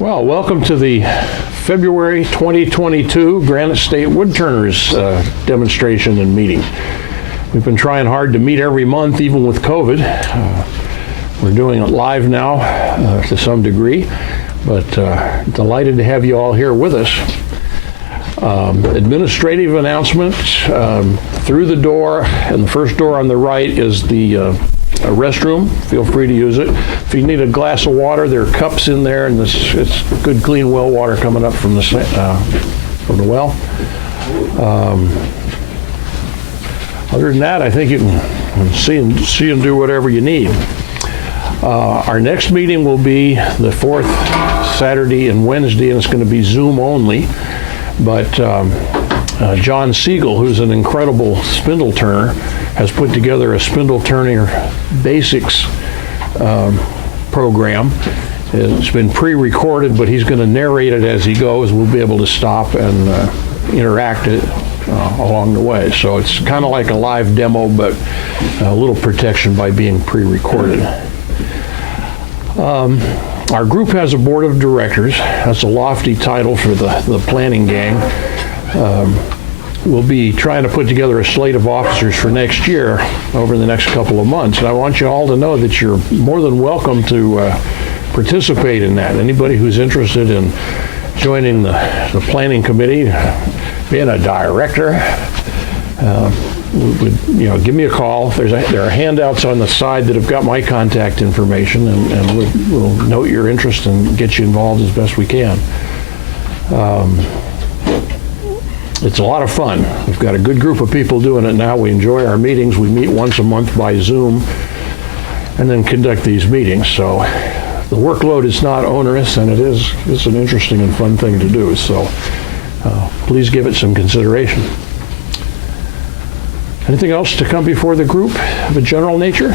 Well, welcome to the February 2022 Granite State Woodturners demonstration and meeting. We've been trying hard to meet every month, even with COVID. We're doing it live now to some degree, but delighted to have you all here with us. Administrative announcements. Through the door, and the first door on the right is the a restroom. Feel free to use it. If you need a glass of water, there are cups in there, and it's good, clean well water coming up from the well. Other than that, I think you can see and do whatever you need. Our next meeting will be the fourth Saturday and Wednesday, and it's going to be Zoom only. But John Siegel, who's an incredible spindle turner, has put together a spindle turning basics program. It's been pre-recorded, but he's going to narrate it as he goes. We'll be able to stop and interact it along the way. So it's kind of like a live demo, but a little protection by being pre-recorded. Our group has a board of directors. That's a lofty title for the planning gang. We'll be trying to put together a slate of officers for next year over the next couple of months. And I want you all to know that you're more than welcome to participate in that. Anybody who's interested in joining the planning committee, being a director, give me a call. There are handouts on the side that have got my contact information, and we'll note your interest and get you involved as best we can. It's a lot of fun. We've got a good group of people doing it now. We enjoy our meetings. We meet once a month by Zoom and then conduct these meetings. So the workload is not onerous, and it's an interesting and fun thing to do. So please give it some consideration. Anything else to come before the group of a general nature?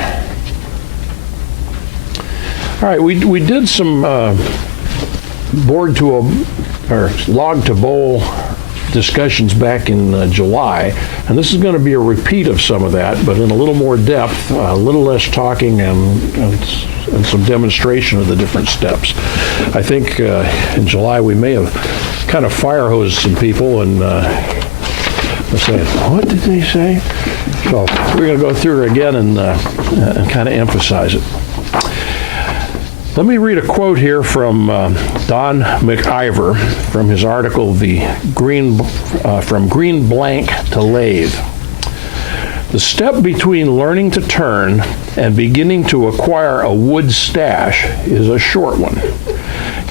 All right, we did some log to bowl discussions back in July, and this is going to be a repeat of some of that, but in a little more depth, a little less talking, and some demonstration of the different steps. I think in July we may have kind of fire hosed some people and saying, what did they say? So we're going to go through it again and kind of emphasize it. Let me read a quote here from Don McIver from his article, From Green Blank to Lathe. The step between learning to turn and beginning to acquire a wood stash is a short one.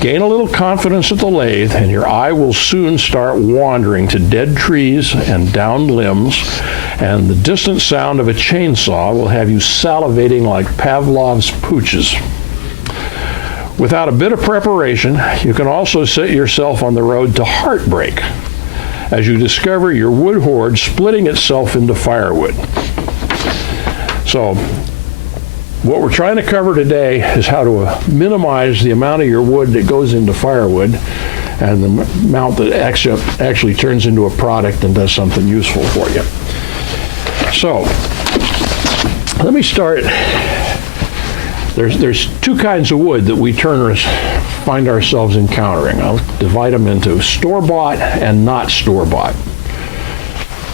Gain a little confidence at the lathe, and your eye will soon start wandering to dead trees and downed limbs, and the distant sound of a chainsaw will have you salivating like Pavlov's pooches. Without a bit of preparation, you can also set yourself on the road to heartbreak as you discover your wood hoard splitting itself into firewood. So, what we're trying to cover today is how to minimize the amount of your wood that goes into firewood and the amount that actually turns into a product and does something useful for you. So, let me start. There's two kinds of wood that we turners find ourselves encountering. I'll divide them into store-bought and not store-bought.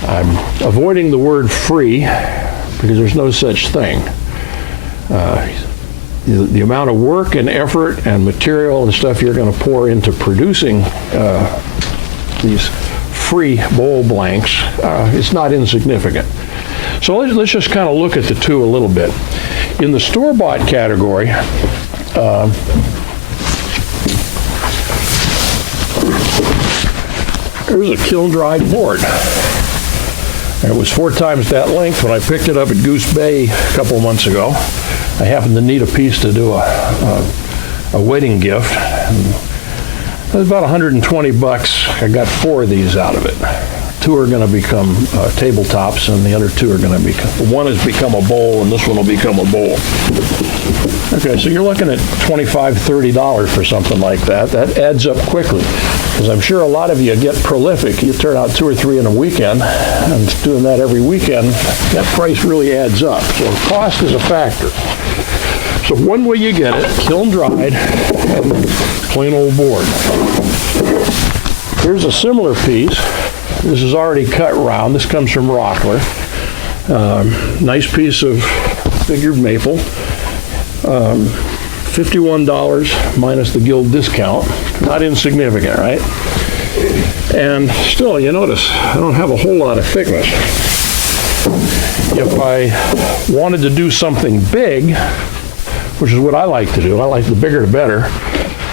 I'm avoiding the word free because there's no such thing. The amount of work and effort and material and stuff you're going to pour into producing these free bowl blanks is not insignificant. So let's just kind of look at the two a little bit. In the store-bought category, there's a kiln-dried board. It was 4 times that length when I picked it up at Goose Bay a couple of months ago. I happened to need a piece to do a wedding gift. It was about $120. I got 4 of these out of it. 2 are going to become tabletops, and the other 2 are going to become, one has become a bowl, and this one will become a bowl. Okay, so you're looking at $25, $30 for something like that. That adds up quickly, because I'm sure a lot of you get prolific. You turn out 2 or 3 in a weekend, and doing that every weekend, that price really adds up. So cost is a factor. So one way you get it, kiln dried, and plain old board. Here's a similar piece. This is already cut round. This comes from Rockler. Nice piece of figured maple. $51 minus the guild discount. Not insignificant, right? And still, you notice, I don't have a whole lot of thickness. If I wanted to do something big, which is what I like to do, I like the bigger the better.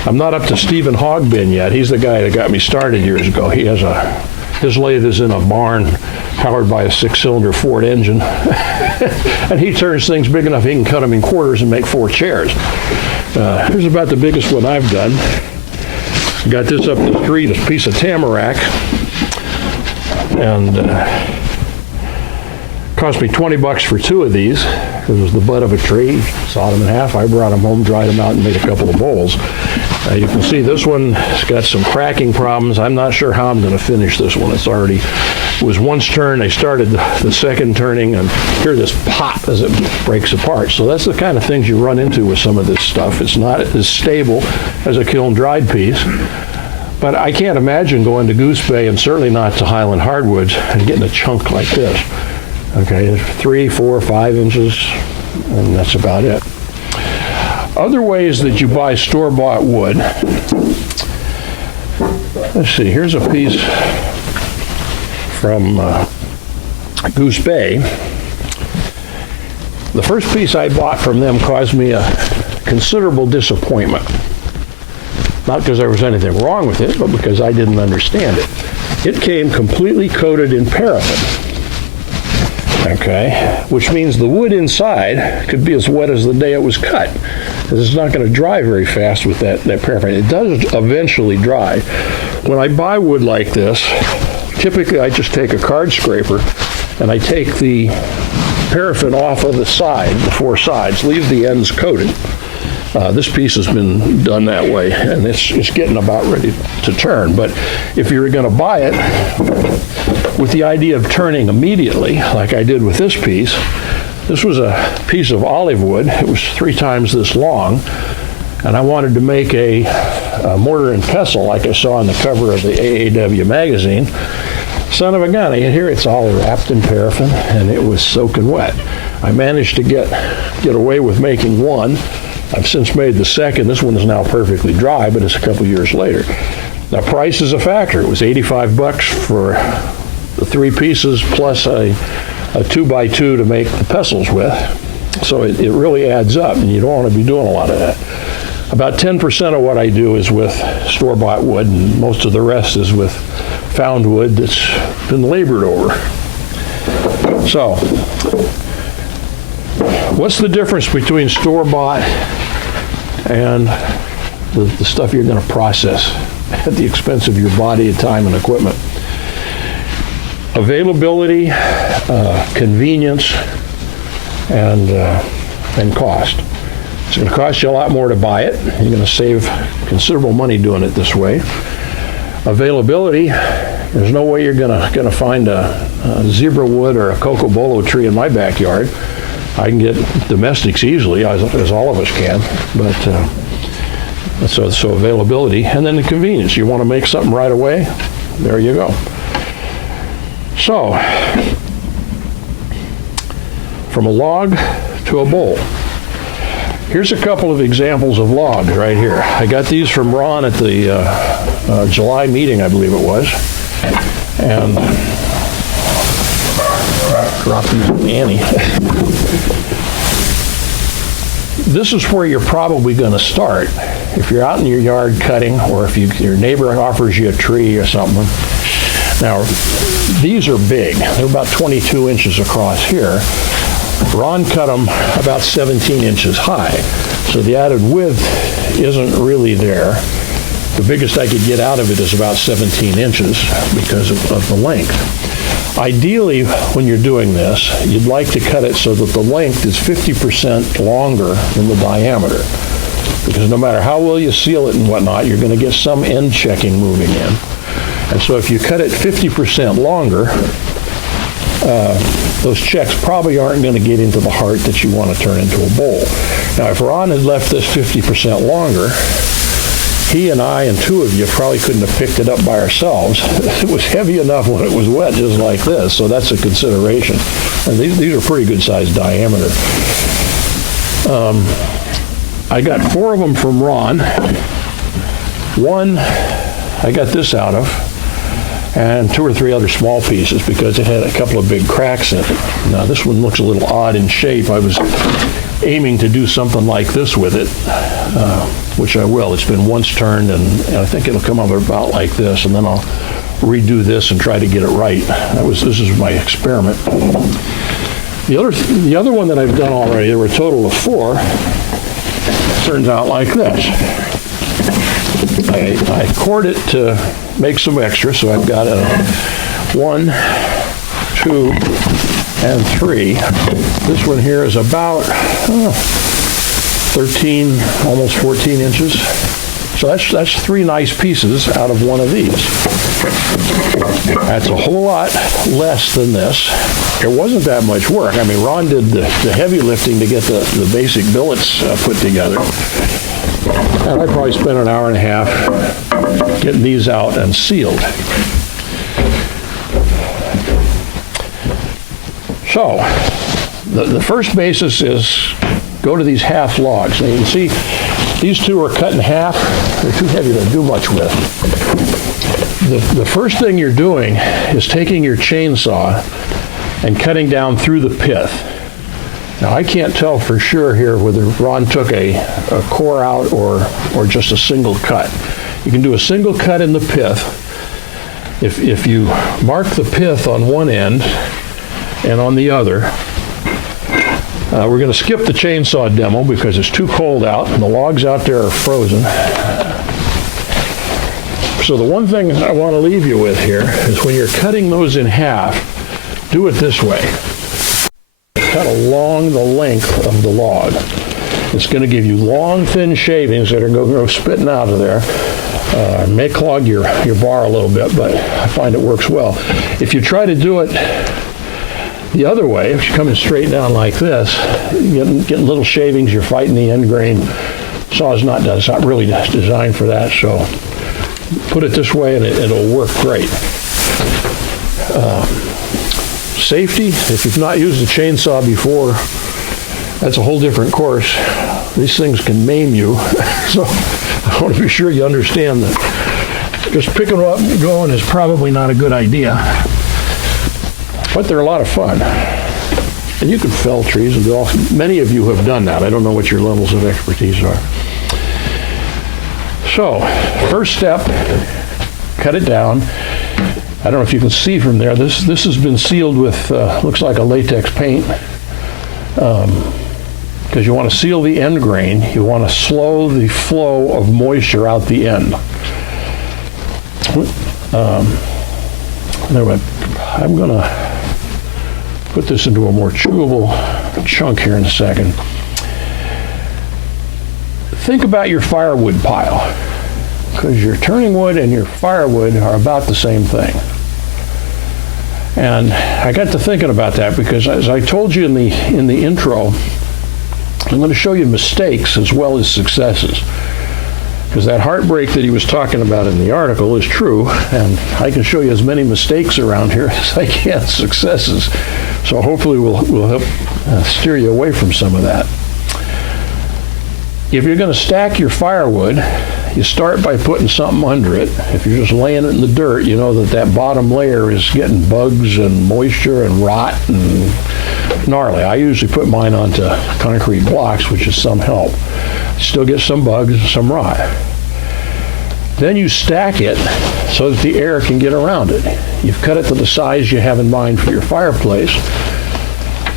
I'm not up to Stephen Hogbin yet. He's the guy that got me started years ago. His lathe is in a barn powered by a 6-cylinder Ford engine. And he turns things big enough he can cut them in quarters and make 4 chairs. Here's about the biggest one I've done. Got this up the street, a piece of tamarack. And cost me $20 for 2 of these. It was the butt of a tree, sawed them in half. I brought them home, dried them out, and made a couple of bowls. You can see this one's got some cracking problems. I'm not sure how I'm going to finish this one. It was once turned. I started the second turning, and hear this pop as it breaks apart. So that's the kind of things you run into with some of this stuff. It's not as stable as a kiln dried piece. But I can't imagine going to Goose Bay, and certainly not to Highland Hardwoods, and getting a chunk like this. Okay, 3, 4, 5 inches, and that's about it. Other ways that you buy store-bought wood. Let's see, here's a piece from Goose Bay. The first piece I bought from them caused me a considerable disappointment. Not because there was anything wrong with it, but because I didn't understand it. It came completely coated in paraffin. Okay, which means the wood inside could be as wet as the day it was cut. It's not going to dry very fast with that paraffin. It does eventually dry. When I buy wood like this, typically I just take a card scraper and I take the paraffin off of the side, the 4 sides, leave the ends coated. This piece has been done that way, and it's getting about ready to turn. But if you're going to buy it with the idea of turning immediately, like I did with this piece, this was a piece of olive wood. It was 3 times this long, and I wanted to make a mortar and pestle like I saw on the cover of the AAW magazine. Son of a gun, here it's all wrapped in paraffin, and it was soaking wet. I managed to get away with making one. I've since made the second. This one is now perfectly dry, but it's a couple years later. Now, price is a factor. It was $85 for the 3 pieces plus a 2x2 to make the pestles with. So it really adds up, and you don't want to be doing a lot of that. About 10% of what I do is with store-bought wood, and most of the rest is with found wood that's been labored over. So, what's the difference between store-bought and the stuff you're going to process at the expense of your body, time, and equipment? Availability, convenience, and cost. It's going to cost you a lot more to buy it. You're going to save considerable money doing it this way. Availability, there's no way you're going to find a zebra wood or a cocobolo tree in my backyard. I can get domestics easily, as all of us can, but so availability. And then the convenience. You want to make something right away? There you go. So, from a log to a bowl. Here's a couple of examples of logs right here. I got these from Ron at the July meeting, I believe it was. And drop these in Annie. This is where you're probably going to start. If you're out in your yard cutting, or if your neighbor offers you a tree or something. Now, these are big. They're about 22 inches across here. Ron cut them about 17 inches high. So the added width isn't really there. The biggest I could get out of it is about 17 inches because of the length. Ideally, when you're doing this, you'd like to cut it so that the length is 50% longer than the diameter. Because no matter how well you seal it and whatnot, you're going to get some end checking moving in. And so if you cut it 50% longer, those checks probably aren't going to get into the heart that you want to turn into a bowl. Now, if Ron had left this 50% longer, he and I and two of you probably couldn't have picked it up by ourselves. It was heavy enough when it was wet, just like this, so that's a consideration. And these are pretty good sized diameter. I got 4 of them from Ron. One I got this out of, and 2 or 3 other small pieces because it had a couple of big cracks in it. Now this one looks a little odd in shape. I was aiming to do something like this with it, which I will. It's been once turned, and I think it'll come up about like this, and then I'll redo this and try to get it right. This is my experiment. The other one that I've done already, there were a total of 4, turns out like this. I cord it to make some extra, so I've got a 1, 2, and 3. This one here is about 13, almost 14 inches. So that's 3 nice pieces out of one of these. That's a whole lot less than this. It wasn't that much work. I mean, Ron did the heavy lifting to get the basic billets put together. And I probably spent an hour and a half getting these out and sealed. So, the first basis is go to these half logs. Now you can see these 2 are cut in half. They're too heavy to do much with. The first thing you're doing is taking your chainsaw and cutting down through the pith. Now I can't tell for sure here whether Ron took a core out or just a single cut. You can do a single cut in the pith. If you mark the pith on one end and on the other, we're going to skip the chainsaw demo because it's too cold out and the logs out there are frozen. So the one thing I want to leave you with here is when you're cutting those in half, do it this way. Cut along the length of the log. It's going to give you long, thin shavings that are going to go spitting out of there. May clog your bar a little bit, but I find it works well. If you try to do it the other way, if you're coming straight down like this, you're getting little shavings, you're fighting the end grain. Saw's not really designed for that, so put it this way and it'll work great. Safety, if you've not used a chainsaw before, that's a whole different course. These things can maim you, so I want to be sure you understand that just picking them up and going is probably not a good idea. But they're a lot of fun. And you can fell trees, and many of you have done that. I don't know what your levels of expertise are. So, first step, cut it down. I don't know if you can see from there, this has been sealed with, looks like a latex paint, because you want to seal the end grain. You want to slow the flow of moisture out the end. I'm going to put this into a more chewable chunk here in a second. Think about your firewood pile, because your turning wood and your firewood are about the same thing. And I got to thinking about that because, as I told you in the intro, I'm going to show you mistakes as well as successes. Because that heartbreak that he was talking about in the article is true, and I can show you as many mistakes around here as I can successes. So hopefully we'll help steer you away from some of that. If you're going to stack your firewood, you start by putting something under it. If you're just laying it in the dirt, you know that bottom layer is getting bugs and moisture and rot and gnarly. I usually put mine onto concrete blocks, which is some help. Still get some bugs and some rot. Then you stack it so that the air can get around it. You've cut it to the size you have in mind for your fireplace,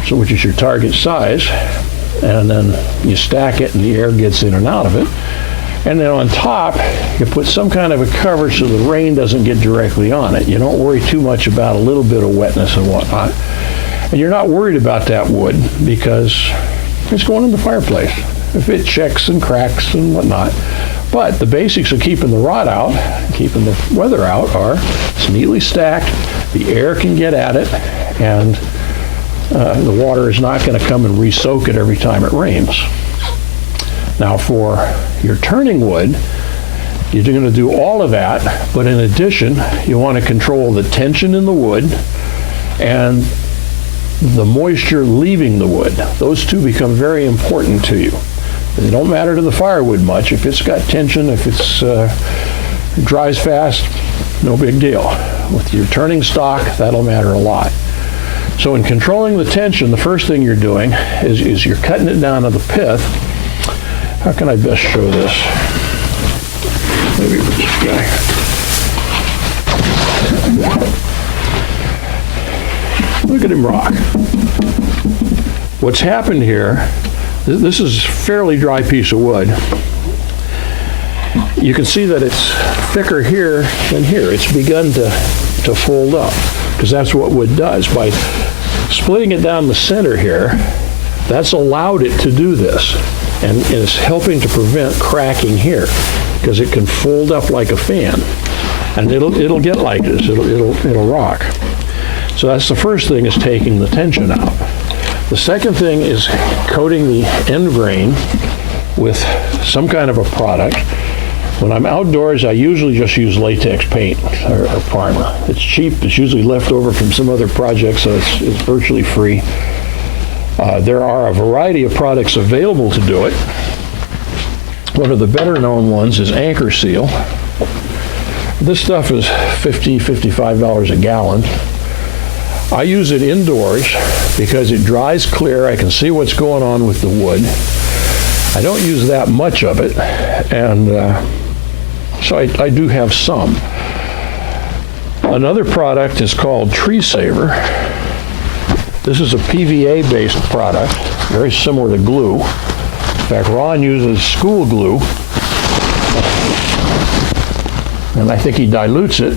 so which is your target size, and then you stack it and the air gets in and out of it. And then on top, you put some kind of a cover so the rain doesn't get directly on it. You don't worry too much about a little bit of wetness and whatnot. And you're not worried about that wood because it's going in the fireplace. If it checks and cracks and whatnot. But the basics of keeping the rot out, keeping the weather out, are it's neatly stacked, the air can get at it, and The water is not going to come and re-soak it every time it rains. Now for your turning wood, you're going to do all of that, but in addition, you want to control the tension in the wood and the moisture leaving the wood. Those two become very important to you. They don't matter to the firewood much. If it's got tension, if it dries fast, no big deal. With your turning stock, that'll matter a lot. So in controlling the tension, the first thing you're doing is you're cutting it down to the pith. How can I best show this? Maybe with this guy. Look at him rock. What's happened here, this is a fairly dry piece of wood. You can see that it's thicker here than here. It's begun to fold up, because that's what wood does. By splitting it down the center here, that's allowed it to do this, and it's helping to prevent cracking here, because it can fold up like a fan, and it'll get like this. It'll rock. So that's the first thing, is taking the tension out. The second thing is coating the end grain with some kind of a product. When I'm outdoors, I usually just use latex paint or primer. It's cheap. It's usually left over from some other project, so it's virtually free. There are a variety of products available to do it. One of the better known ones is Anchor Seal. This stuff is $55 a gallon. I use it indoors because it dries clear. I can see what's going on with the wood. I don't use that much of it, and so I do have some. Another product is called Tree Saver. This is a PVA-based product, very similar to glue. In fact, Ron uses school glue, and I think he dilutes it.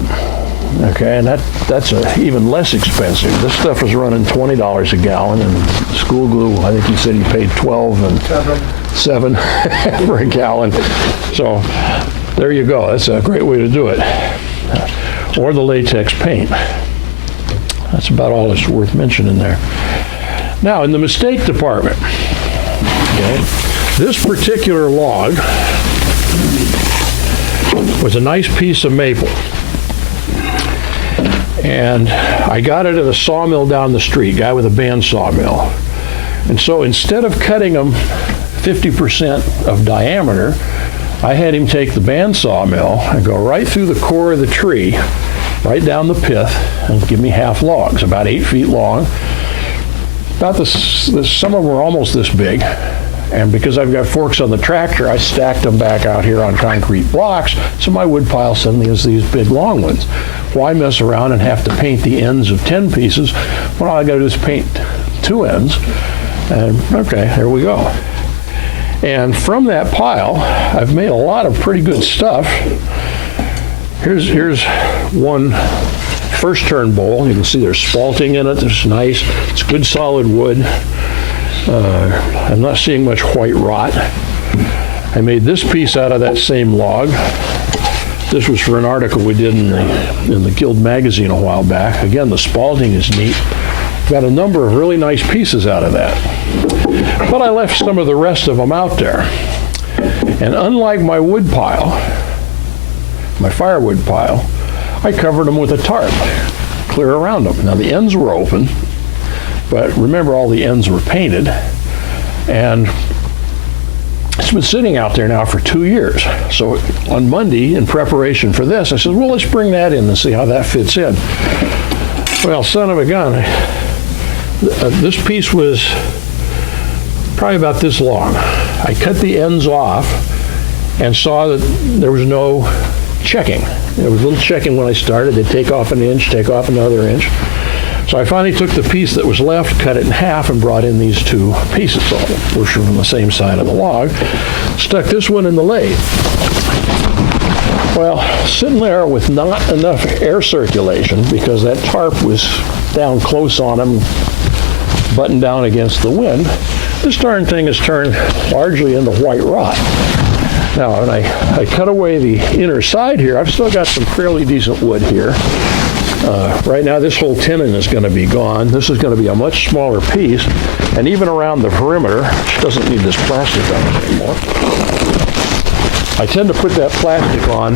Okay, and that's even less expensive. This stuff is running $20 a gallon, and school glue, I think he said he paid $12 and $7 for a gallon. So there you go. That's a great way to do it. Or the latex paint. That's about all that's worth mentioning there. Now, in the mistake department, okay, this particular log was a nice piece of maple. And I got it at a sawmill down the street, guy with a bandsaw mill. And so instead of cutting them 50% of diameter, I had him take the bandsaw mill and go right through the core of the tree, right down the pith, and give me half logs, about 8 feet long. About some of them were almost this big. And because I've got forks on the tractor, I stacked them back out here on concrete blocks, so my wood pile suddenly is these big long ones. Why mess around and have to paint the ends of 10 pieces when all I gotta do is paint 2 ends? And okay, there we go. And from that pile, I've made a lot of pretty good stuff. Here's one first turn bowl. You can see there's spalting in it. It's nice. It's good solid wood. I'm not seeing much white rot. I made this piece out of that same log. This was for an article we did in the Guild magazine a while back. Again, the spalting is neat. Got a number of really nice pieces out of that. But I left some of the rest of them out there. And unlike my wood pile, my firewood pile, I covered them with a tarp, clear around them. Now the ends were open, but remember all the ends were painted, and it's been sitting out there now for 2 years. So on Monday, in preparation for this, I said, well, let's bring that in and see how that fits in. Well, son of a gun, this piece was probably about this long. I cut the ends off and saw that there was no checking. There was a little checking when I started. They'd take off an inch, take off another inch. So I finally took the piece that was left, cut it in half, and brought in these 2 pieces, all were from the same side of the log. Stuck this one in the lathe. Well, sitting there with not enough air circulation, because that tarp was down close on them, buttoned down against the wind, this darn thing has turned largely into white rot. Now, when I cut away the inner side here, I've still got some fairly decent wood here. Right now, this whole tenon is going to be gone. This is going to be a much smaller piece, and even around the perimeter, which doesn't need this plastic on it anymore. I tend to put that plastic on,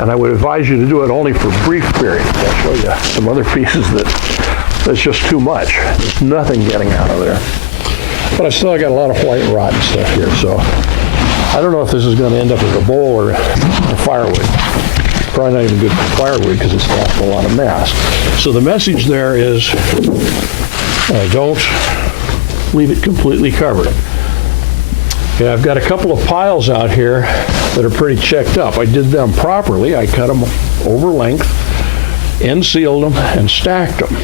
and I would advise you to do it only for brief periods. I'll show you some other pieces that's just too much. There's nothing getting out of there. But I still got a lot of white and rotten stuff here, so I don't know if this is going to end up as a bowl or a firewood. Probably not even good for firewood because it's lost a lot of mass. So the message there is don't leave it completely covered. Okay, I've got a couple of piles out here that are pretty checked up. I did them properly. I cut them over length, end sealed them, and stacked them.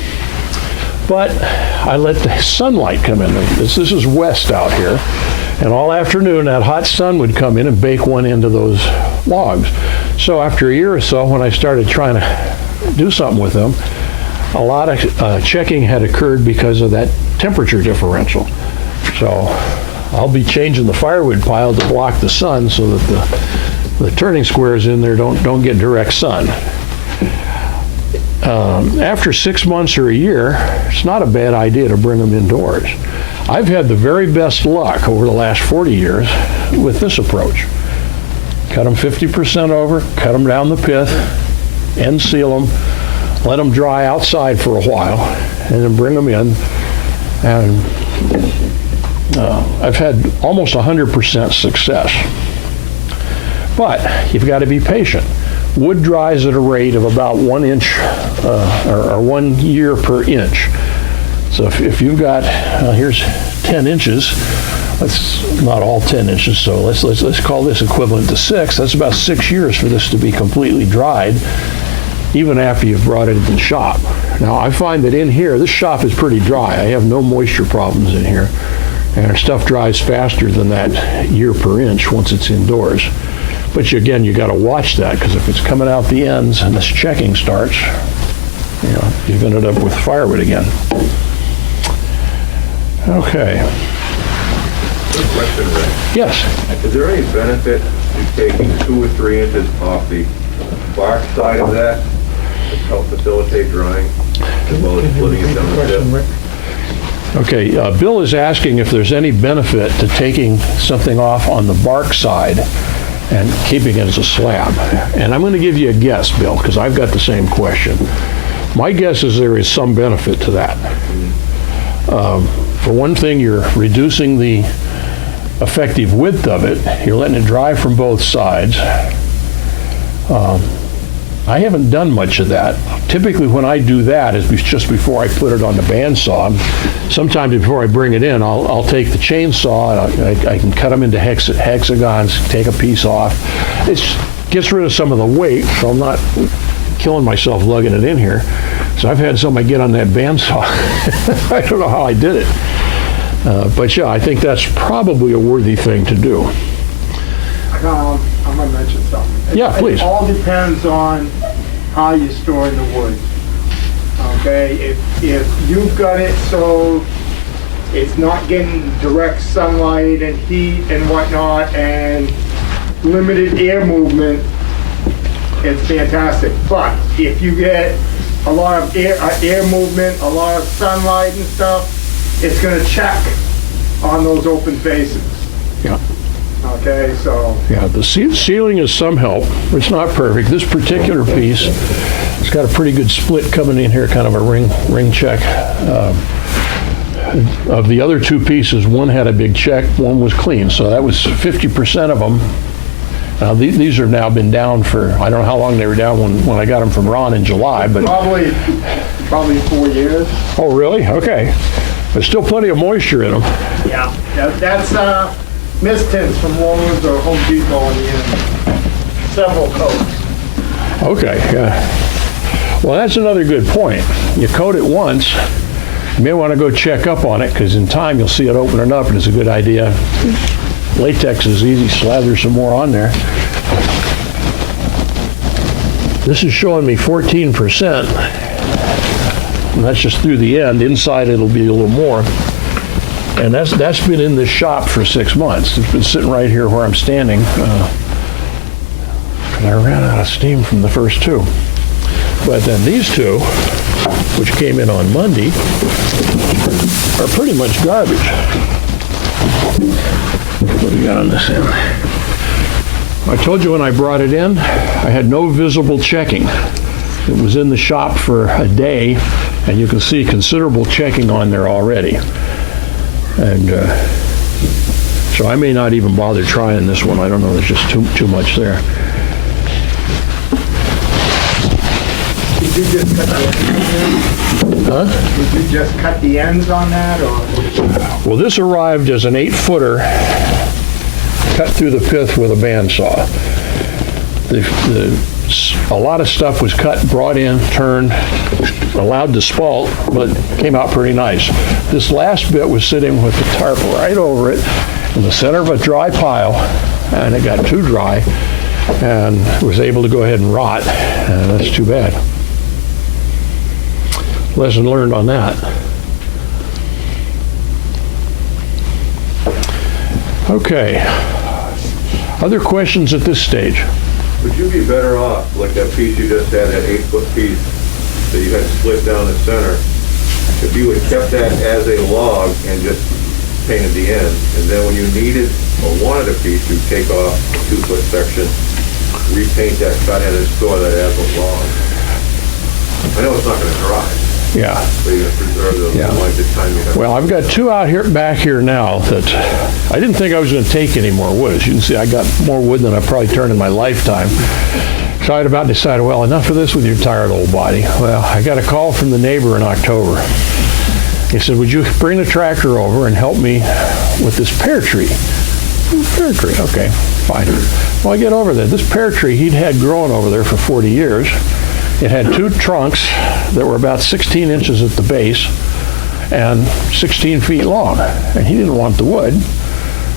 But I let the sunlight come in. This is west out here. And all afternoon, that hot sun would come in and bake one into those logs. So after a year or so, when I started trying to do something with them, a lot of checking had occurred because of that temperature differential. So I'll be changing the firewood pile to block the sun so that the turning squares in there don't get direct sun. After 6 months or a year, it's not a bad idea to bring them indoors. I've had the very best luck over the last 40 years with this approach. Cut them 50% over, cut them down the pith, end seal them, let them dry outside for a while, and then bring them in. And I've had almost 100% success. But you've got to be patient. Wood dries at a rate of about 1 inch, or 1 year per inch. So if you've got, here's 10 inches, that's not all 10 inches, so let's call this equivalent to 6. That's about 6 years for this to be completely dried, even after you've brought it into the shop. Now I find that in here, this shop is pretty dry. I have no moisture problems in here, and our stuff dries faster than that year per inch once it's indoors. But again, you got to watch that, because if it's coming out the ends and this checking starts, you've ended up with firewood again. Okay. Good question, Rick. Yes. Is there any benefit to taking 2 or 3 inches off the bark side of that to help facilitate drying, as well as splitting it down the tip? Okay, Bill is asking if there's any benefit to taking something off on the bark side and keeping it as a slab. And I'm going to give you a guess, Bill, because I've got the same question. My guess is there is some benefit to that. For one thing, you're reducing the effective width of it. You're letting it dry from both sides. I haven't done much of that. Typically when I do that is just before I put it on the bandsaw. Sometimes before I bring it in, I'll take the chainsaw, and I can cut them into hexagons, take a piece off. It gets rid of some of the weight, so I'm not killing myself lugging it in here. So I've had somebody get on that bandsaw. I don't know how I did it. But yeah, I think that's probably a worthy thing to do. I'm going to mention something. Yeah, please. It all depends on how you're storing the wood. Okay, if you've got it so it's not getting direct sunlight and heat and whatnot and limited air movement, it's fantastic. But if you get a lot of air movement, a lot of sunlight and stuff, it's going to check on those open faces. Yeah. Okay, so. Yeah, the ceiling is some help. It's not perfect. This particular piece, it's got a pretty good split coming in here, kind of a ring check. Of the other two pieces, one had a big check, one was clean. So that was 50% of them. Now these are now been down for, I don't know how long they were down when I got them from Ron in July, but. Probably 4 years. Oh, really? Okay. There's still plenty of moisture in them. Yeah, that's mist tints from Lowe's or Home Depot on the end. Several coats. Okay, yeah. Well, that's another good point. You coat it once, you may want to go check up on it, because in time you'll see it opening up, and it's a good idea. Latex is easy, slather some more on there. This is showing me 14%, and that's just through the end. Inside it'll be a little more. And that's been in this shop for 6 months. It's been sitting right here where I'm standing. And I ran out of steam from the first two. But then these two, which came in on Monday, are pretty much garbage. What do we got on this end? I told you when I brought it in, I had no visible checking. It was in the shop for a day, and you can see considerable checking on there already. And so I may not even bother trying this one. I don't know, there's just too much there. Did you just cut the ends? Huh? Did you just cut the ends on that, or? Well, this arrived as an 8-footer cut through the pith with a bandsaw. A lot of stuff was cut, brought in, turned, allowed to spalt, but came out pretty nice. This last bit was sitting with the tarp right over it in the center of a dry pile, and it got too dry and was able to go ahead and rot, and that's too bad. Lesson learned on that. Okay. Other questions at this stage? Would you be better off, like that piece you just had, that 8-foot piece that you had split down the center, if you had kept that as a log and just painted the end, and then when you needed or wanted a piece, you'd take off a 2-foot section, repaint that cut end and store that as a log? I know it's not going to dry. Yeah. So you're going to preserve the length of time you have. Well, I've got two out here, back here now that I didn't think I was going to take any more wood. As you can see, I got more wood than I probably turned in my lifetime. So I'd about decided, well, enough of this with your tired old body. Well, I got a call from the neighbor in October. He said, would you bring the tractor over and help me with this pear tree? Pear tree, okay, fine. Well, I get over there. This pear tree he'd had growing over there for 40 years. It had 2 trunks that were about 16 inches at the base and 16 feet long. And he didn't want the wood,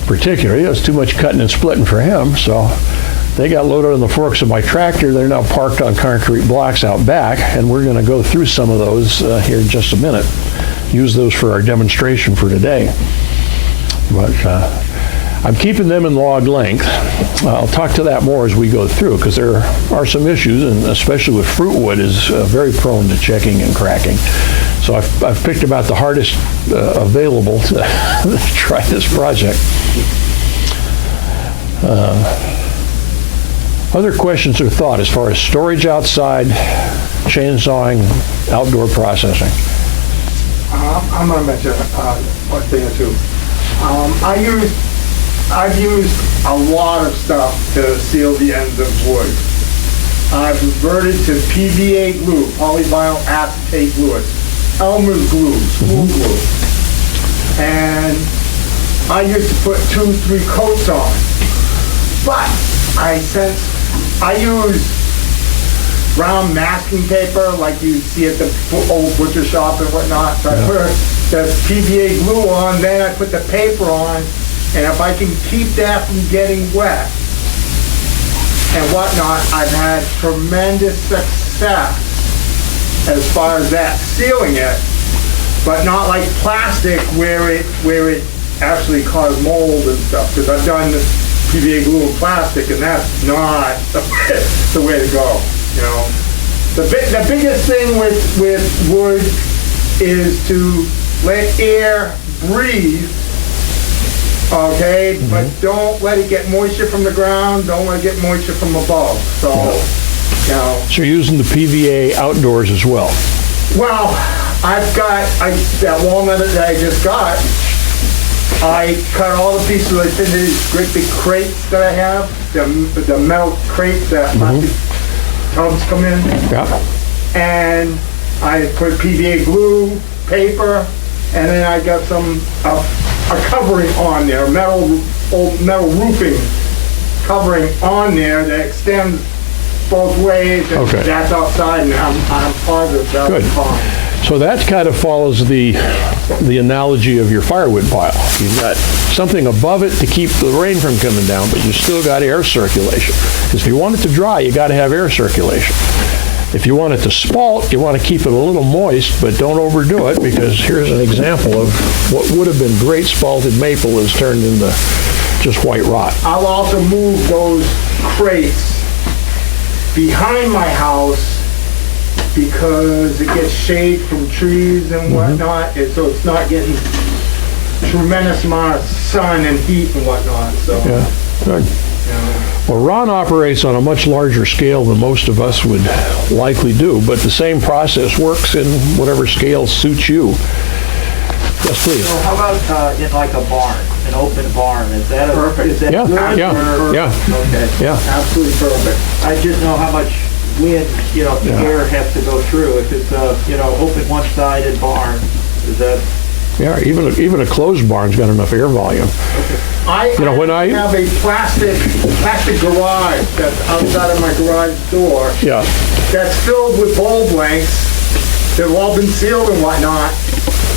particularly. It was too much cutting and splitting for him. So they got loaded on the forks of my tractor. They're now parked on concrete blocks out back, and we're going to go through some of those here in just a minute. Use those for our demonstration for today. But I'm keeping them in log length. I'll talk to that more as we go through, because there are some issues, and especially with fruit wood is very prone to checking and cracking. So I've picked about the hardest available to try this project. Other questions or thought as far as storage outside, chainsawing, outdoor processing? I'm going to mention one thing or two. I've used a lot of stuff to seal the ends of wood. I've reverted to PVA glue, polyvinyl acetate glue. It's Elmer's glue, school glue. And I used to put 2-3 coats on. But I use brown masking paper like you see at the old butcher shop and whatnot. So I put the PVA glue on, then I put the paper on. And if I can keep that from getting wet and whatnot, I've had tremendous success as far as that, sealing it, but not like plastic where it actually caused mold and stuff, because I've done PVA glue and plastic, and that's not the way to go, you know. The biggest thing with wood is to let air breathe. Okay, but don't let it get moisture from the ground, don't let it get moisture from above, so, you know. So you're using the PVA outdoors as well? Well, I've got, that walnut that I just got, I cut all the pieces, I fit in these great big crates that I have, the metal crates that plastic tubs come in. Yeah. And I put PVA glue, paper, and then I got some, a covering on there, metal roofing covering on there that extends both ways. And that's outside, and I'm positive that'll be fine. So that kind of follows the analogy of your firewood pile. You've got something above it to keep the rain from coming down, but you still got air circulation. Because if you want it to dry, you got to have air circulation. If you want it to spalt, you want to keep it a little moist, but don't overdo it, because here's an example of what would have been great spalted maple is turned into just white rot. I'll also move those crates behind my house because it gets shade from trees and whatnot, and so it's not getting tremendous amount of sun and heat and whatnot, so. Yeah, good. You know. Well, Ron operates on a much larger scale than most of us would likely do, but the same process works in whatever scale suits you. Yes, please. So how about in like a barn, an open barn? Is that Perfect. Is that Yeah, good? yeah, or- yeah. Okay. Yeah, Absolutely perfect. I just know how much wind, the Yeah. air has to go through. If it's a, open one-sided barn, is that? yeah. Even a closed barn's got enough air volume. I when I- have a plastic garage that's outside of my garage door Yeah, that's filled with bulb lengths. They've all been sealed and whatnot.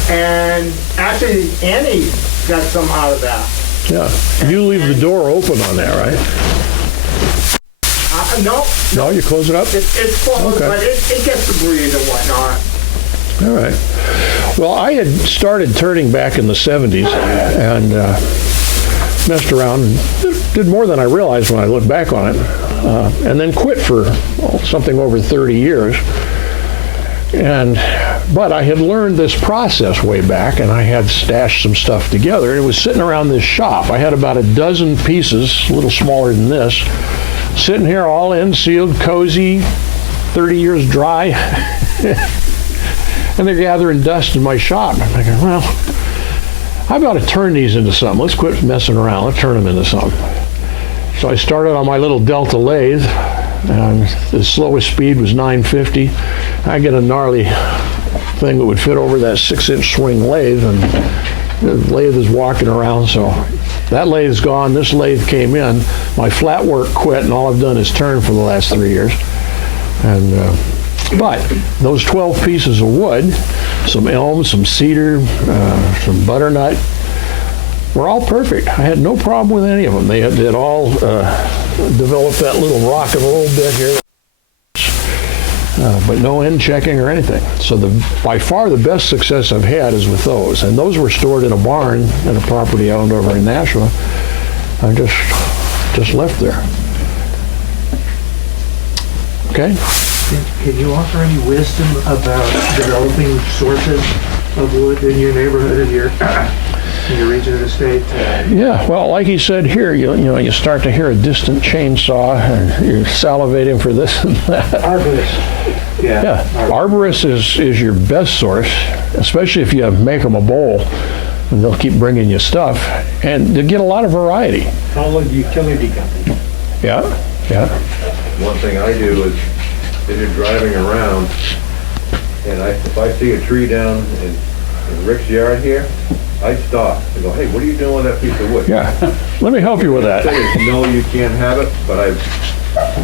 And actually, Annie got some out of that. yeah. You leave the door open on that, right? No, No, you close it up? it's closed, Okay. but it gets to breathe and whatnot. All right. Well, I had started turning back in the 70s and messed around and did more than I realized when I look back on it, and then quit for something over 30 years. But I had learned this process way back, and I had stashed some stuff together. It was sitting around this shop. I had about a dozen pieces, a little smaller than this, sitting here all in, sealed, cozy, 30 years dry. And they're gathering dust in my shop. I'm thinking, well, I've got to turn these into something. Let's quit messing around. Let's turn them into something. So I started on my little Delta lathe, and the slowest speed was 950. I get a gnarly thing that would fit over that 6-inch swing lathe, and the lathe is walking around. So that lathe's gone. This lathe came in. My flat work quit, and all I've done is turn for the last 3 years. And but those 12 pieces of wood, some elm, some cedar, some butternut, were all perfect. I had no problem with any of them. They had all developed that little rocket a little bit here, but no end checking or anything. So by far the best success I've had is with those. And those were stored in a barn at a property I owned over in Nashua. I just left there. Okay? Can you offer any wisdom about developing sources of wood in your neighborhood, in your region of the state? Yeah, well, like he said here, you start to hear a distant chainsaw, and you're salivating for this and that. Arborists. Yeah, arborist is your best source, especially if you make them a bowl, and they'll keep bringing you stuff, and they get a lot of variety. Follow the utility company. Yeah, yeah, One thing I do is, if you're driving around, and if I see a tree down in Rick's yard here, I stop and go, hey, what are you doing with that piece of wood? yeah. Let me help you with that. Say it's no, you can't have it, but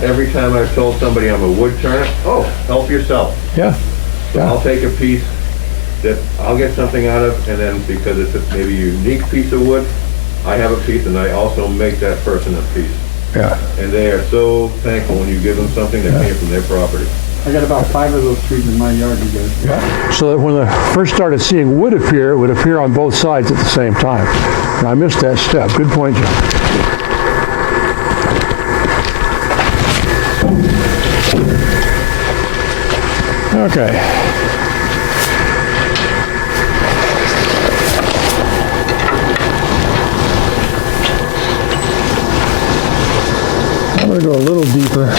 every time I've told somebody I'm a wood turner, oh, help yourself. Yeah, So I'll take a piece that I'll get something out of, and then because it's maybe a unique piece of wood, I have a piece, and I also make that person a piece. yeah. And they are so thankful when you give them something that came from their property. I got about 5 of those trees in my yard, you guys. So that when I first started seeing wood appear, it would appear on both sides at the same time. And I missed that step. Good point, John. Okay. I'm going to go a little deeper.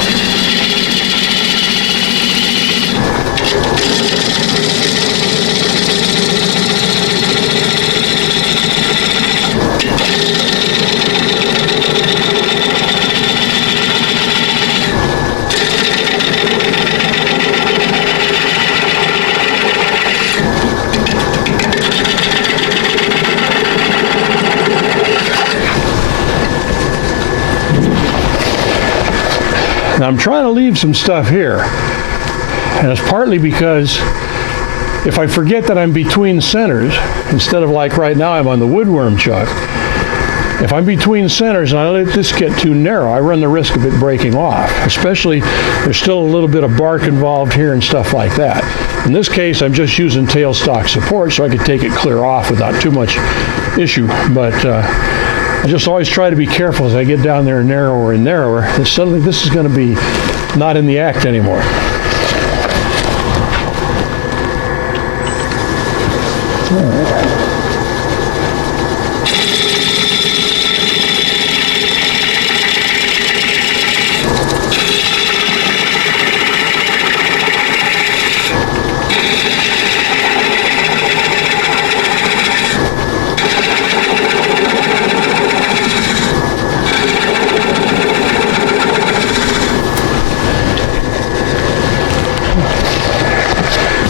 Now I'm trying to leave some stuff here, and it's partly because if I forget that I'm between centers, instead of like right now I'm on the woodworm chuck, if I'm between centers and I let this get too narrow, I run the risk of it breaking off, especially there's still a little bit of bark involved here and stuff like that. In this case, I'm just using tailstock support so I can take it clear off without too much issue, but I just always try to be careful as I get down there narrower and narrower, that suddenly this is going to be not in the act anymore.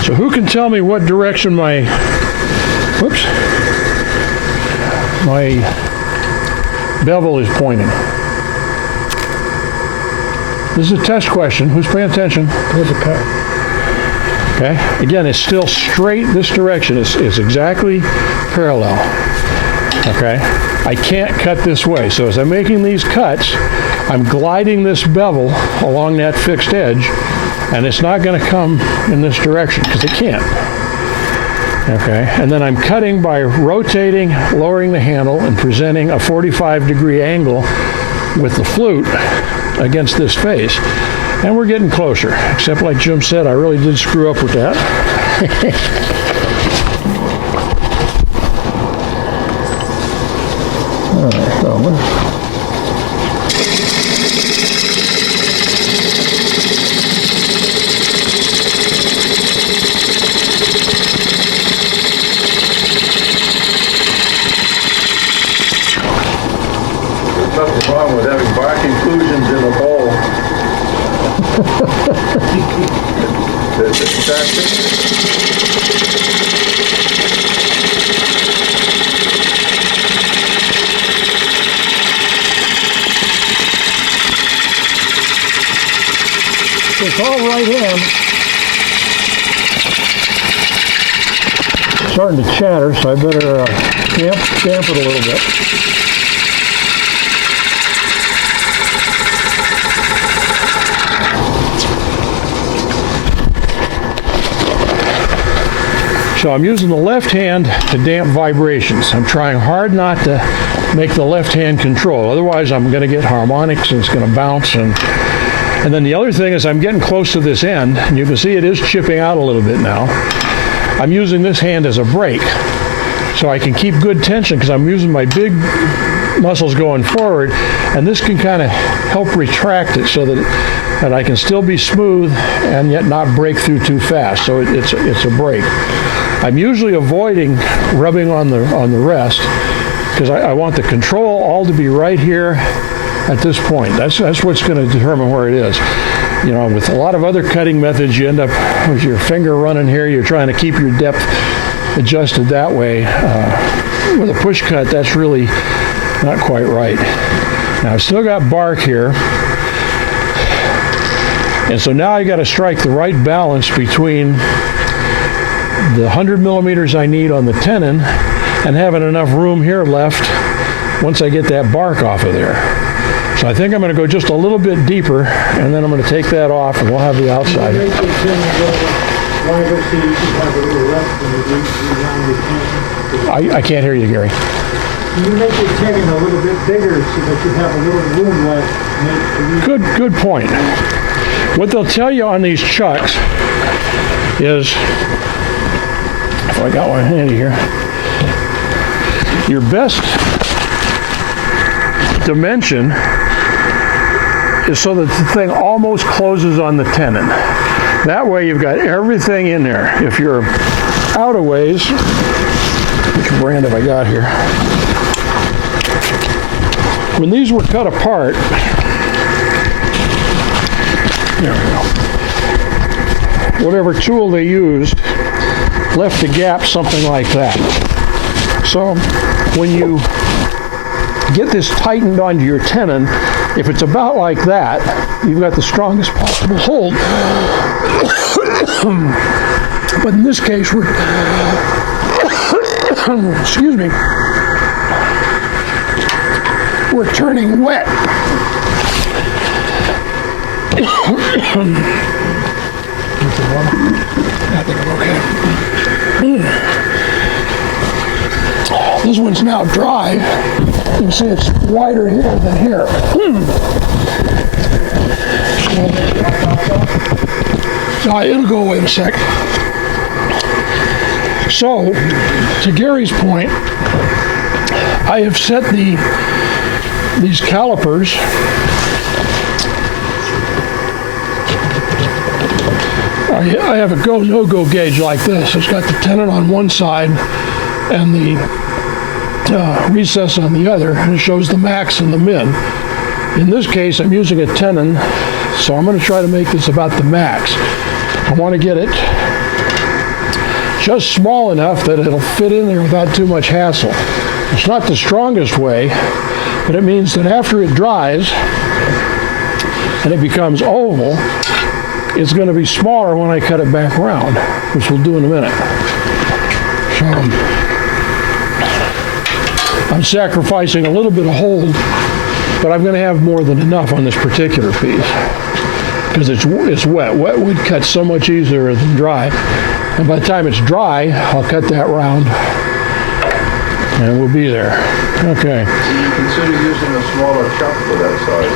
So who can tell me what direction my bevel is pointing? This is a test question. Who's paying attention? Okay. Again, it's still straight this direction. It's exactly parallel. Okay. I can't cut this way. So as I'm making these cuts, I'm gliding this bevel along that fixed edge, and it's not going to come in this direction because it can't. Okay, and then I'm cutting by rotating, lowering the handle, and presenting a 45-degree angle with the flute against this face. And we're getting closer, except like Jim said, I really did screw up with that. All right, so Nothing wrong with having bark inclusions in a bowl. There's a it's all right hand. It's starting to chatter, so I better damp it a little bit. So I'm using the left hand to damp vibrations. I'm trying hard not to make the left hand control. Otherwise, I'm going to get harmonics and it's going to bounce. And then the other thing is I'm getting close to this end. And you can see it is chipping out a little bit now. I'm using this hand as a brake. So I can keep good tension because I'm using my big muscles going forward. And this can kind of help retract it so that I can still be smooth and yet not break through too fast. So it's a brake. I'm usually avoiding rubbing on the rest because I want the control all to be right here at this point. That's what's going to determine where it is. You know, with a lot of other cutting methods, you end up with your finger running here. You're trying to keep your depth adjusted that way. With a push cut, that's really not quite right. Now, I've still got bark here. And so now I got to strike the right balance between the 100 millimeters I need on the tenon and having enough room here left once I get that bark off of there. So I think I'm going to go just a little bit deeper, and then I'm going to take that off and we'll have the outside. I can't hear you, Gary. You make your tenon a little bit bigger so that you have a little room left. Good point. What they'll tell you on these chucks is, if I got one handy here, your best dimension is so that the thing almost closes on the tenon. That way you've got everything in there. If you're out of ways, which brand have I got here? When these were cut apart, there we go. Whatever tool they used left a gap something like that. So when you get this tightened onto your tenon, if it's about like that, you've got the strongest possible hold. But in this case, we're excuse me, we're turning wet. I think I'm okay. This one's now dry. You can see it's wider here than here. It'll go away in a sec. So, to Gary's point, I have set these calipers I have a go, no-go gauge like this. It's got the tenon on one side and the recess on the other, and it shows the max and the min. In this case, I'm using a tenon, so I'm going to try to make this about the max. I want to get it just small enough that it'll fit in there without too much hassle. It's not the strongest way, but it means that after it dries and it becomes oval, it's going to be smaller when I cut it back around, which we'll do in a minute. So I'm sacrificing a little bit of hold, but I'm going to have more than enough on this particular piece because it's wet. Wet wood cuts so much easier than dry. And by the time it's dry, I'll cut that round and we'll be there. Okay. Do you consider using a smaller chuck for that size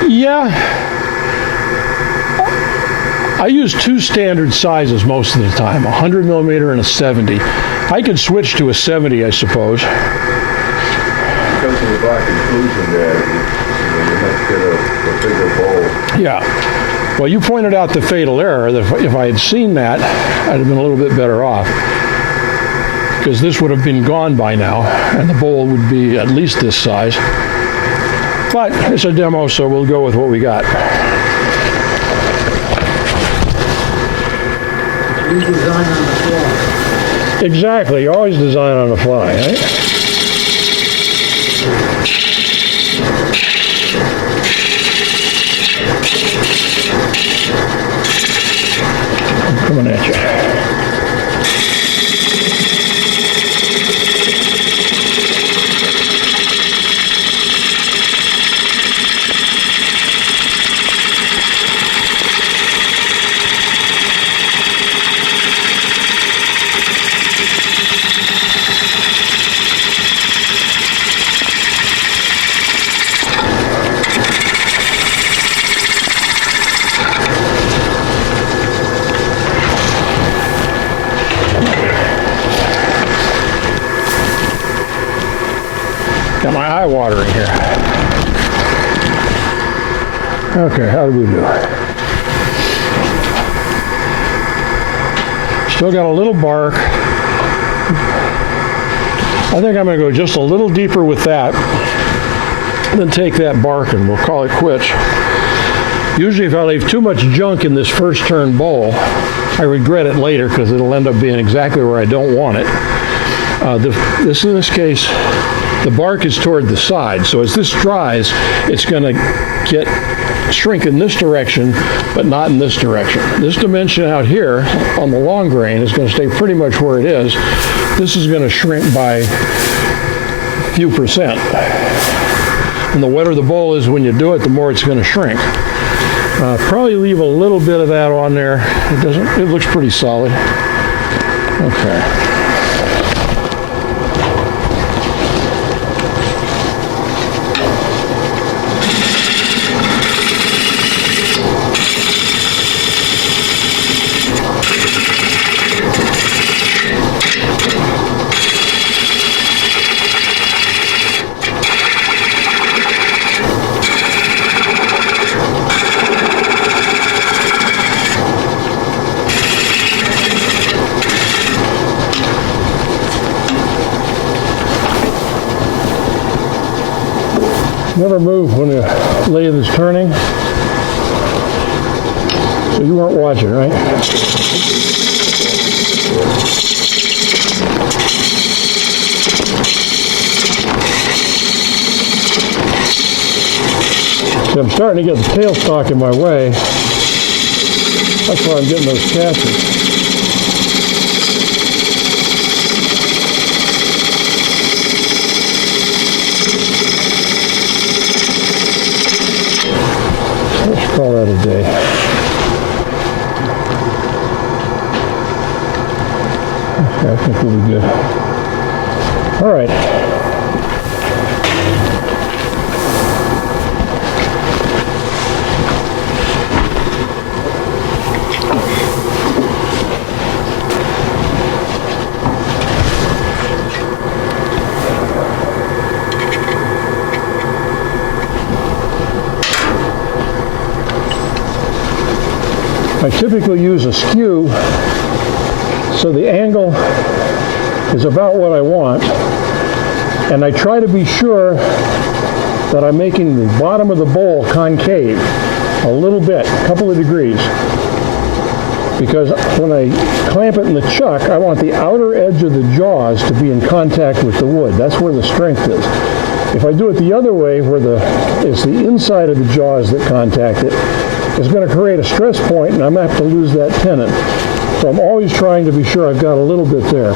bowl? Yeah. I use two standard sizes most of the time, a 100 millimeter and a 70. I could switch to a 70, I suppose. Because of the black inclusion there, you might get a bigger bowl. Yeah. Well, you pointed out the fatal error that if I had seen that, I'd have been a little bit better off. Because this would have been gone by now, and the bowl would be at least this size. But it's a demo, so we'll go with what we got. You design on the fly. Exactly. You always design on the fly, right? I'm coming at you. Got my eye watering here. Okay, how did we do? Still got a little bark. I think I'm going to go just a little deeper with that, then take that bark and we'll call it quits. Usually if I leave too much junk in this first turn bowl, I regret it later because it'll end up being exactly where I don't want it. In this case, the bark is toward the side, so as this dries, it's going to shrink in this direction, but not in this direction. This dimension out here on the long grain is going to stay pretty much where it is. This is going to shrink by a few percent. And the wetter the bowl is when you do it, the more it's going to shrink. Probably leave a little bit of that on there. It looks pretty solid. Okay. Never move when the lathe is turning. So you weren't watching, right? So I'm starting to get the tailstock in my way. That's why I'm getting those catches. Call that a day. Okay, I think we'll be good. All right. typically use a skew, so the angle is about what I want, and I try to be sure that I'm making the bottom of the bowl concave a little bit, a couple of degrees, because when I clamp it in the chuck, I want the outer edge of the jaws to be in contact with the wood. That's where the strength is. If I do it the other way, where it's the inside of the jaws that contact it, it's going to create a stress point, and I'm going to have to lose that tenon. So I'm always trying to be sure I've got a little bit there.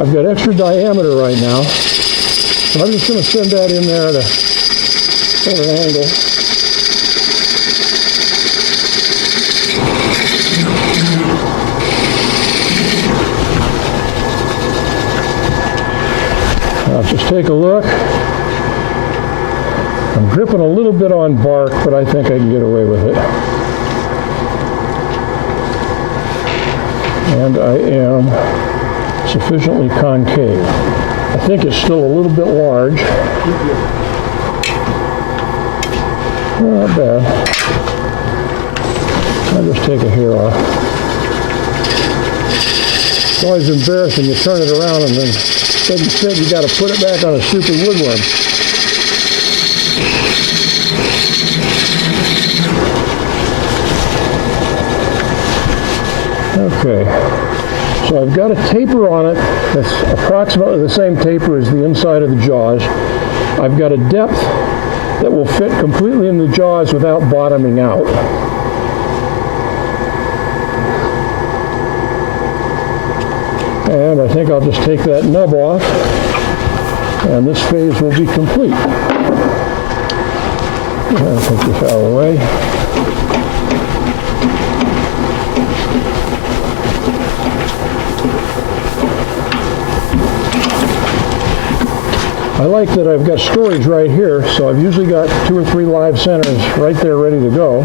I've got extra diameter right now, so I'm just going to send that in there at an angle. Now just take a look. I'm gripping a little bit on bark, but I think I can get away with it. And I am sufficiently concave. I think it's still a little bit large. Not bad. I'll just take a hair off. It's always embarrassing. You turn it around and then instead you got to put it back on a stupid woodworm. Okay, so I've got a taper on it that's approximately the same taper as the inside of the jaws. I've got a depth that will fit completely in the jaws without bottoming out. And I think I'll just take that nub off, and this phase will be complete. I'll take this out of the way. I like that I've got storage right here, so I've usually got 2 or 3 live centers right there ready to go.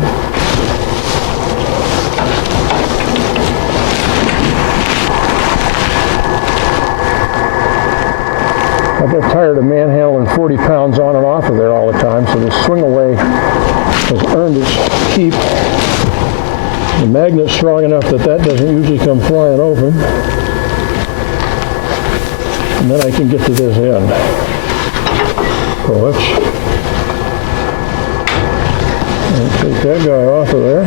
I get tired of manhandling 40 pounds on and off of there all the time, so the swing away has earned its keep. The magnet's strong enough that doesn't usually come flying open. And then I can get to this end. So let's take that guy off of there.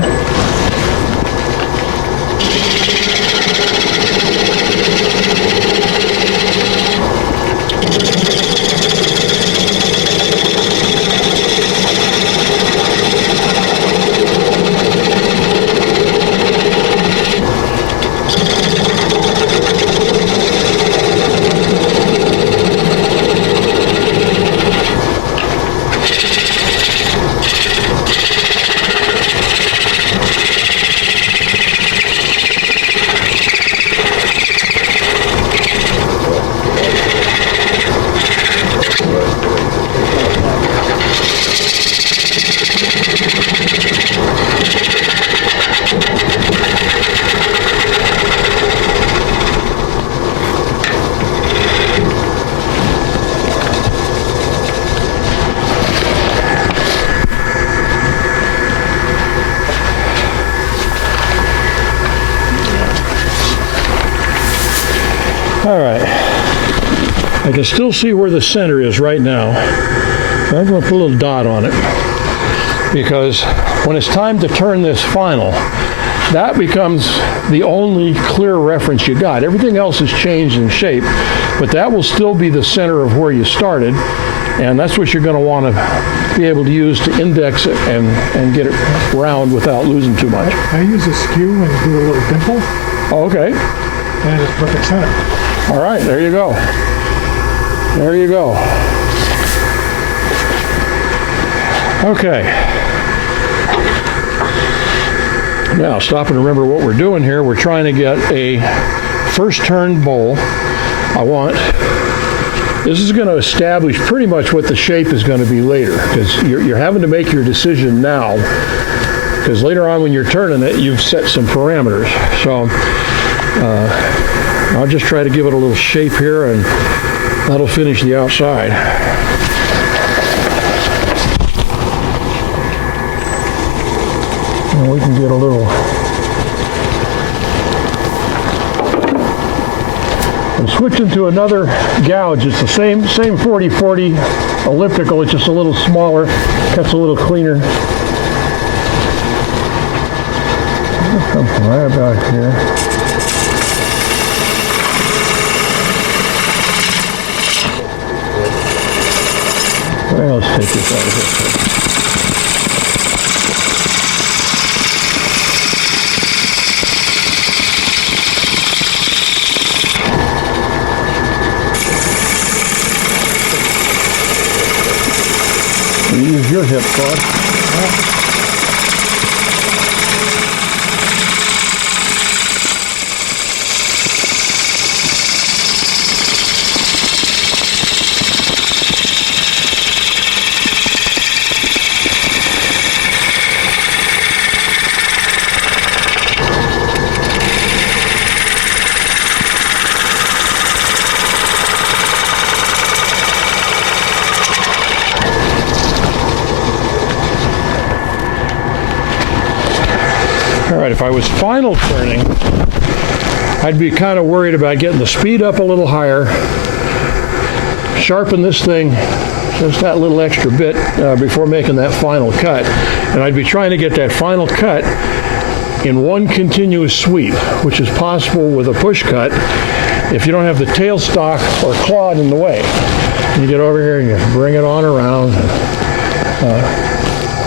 All right, I can still see where the center is right now. I'm going to put a little dot on it, because when it's time to turn this final, that becomes the only clear reference you got. Everything else has changed in shape, but that will still be the center of where you started, and that's what you're going to want to be able to use to index it and get it round without losing too much. I use a skew and do a little dimple, Oh, okay. and it's perfect center. All right, there you go. There you go. Okay. Now, stop and remember what we're doing here. We're trying to get a first turn bowl. This is going to establish pretty much what the shape is going to be later, because you're having to make your decision now, because later on when you're turning it, you've set some parameters. So I'll just try to give it a little shape here, and that'll finish the outside. And we can get a little I'm switching to another gouge. It's the same 40-40 elliptical, it's just a little smaller, cuts a little cleaner. It'll come from right about here. Well, let's take this out of here. Use your hip cross. All right, if I was final turning, I'd be kind of worried about getting the speed up a little higher, sharpen this thing just that little extra bit before making that final cut. And I'd be trying to get that final cut in one continuous sweep, which is possible with a push cut if you don't have the tailstock or clod in the way. You get over here and you bring it on around.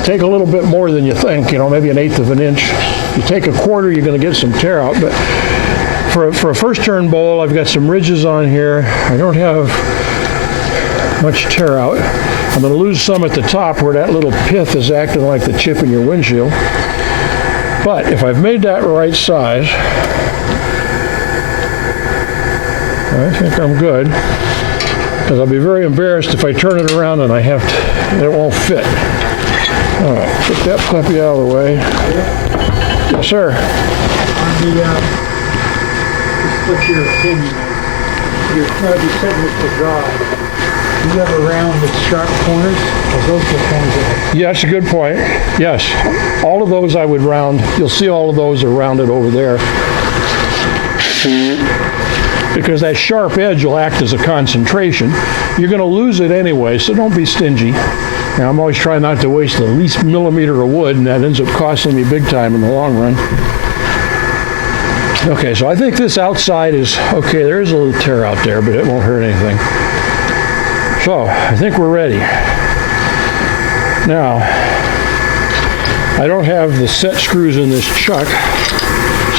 Take a little bit more than you think, maybe 1/8 of an inch. You take a quarter, you're going to get some tear out. But for a first turn bowl, I've got some ridges on here. I don't have much tear out. I'm going to lose some at the top where that little pith is acting like the chip in your windshield. But if I've made that right size, I think I'm good. Because I'll be very embarrassed if I turn it around and it won't fit. All right, get that puppy out of the way. Yes, sir. On the, just what's your opinion? You're going to be setting it to dry. Do you have a round with sharp corners? Or those are the corners that Yeah, that's a good point. Yes, all of those I would round. You'll see all of those are rounded over there. Because that sharp edge will act as a concentration. You're going to lose it anyway, so don't be stingy. Now, I'm always trying not to waste the least millimeter of wood, and that ends up costing me big time in the long run. Okay, so I think this outside is okay. There is a little tear out there, but it won't hurt anything. So, I think we're ready. Now, I don't have the set screws in this chuck,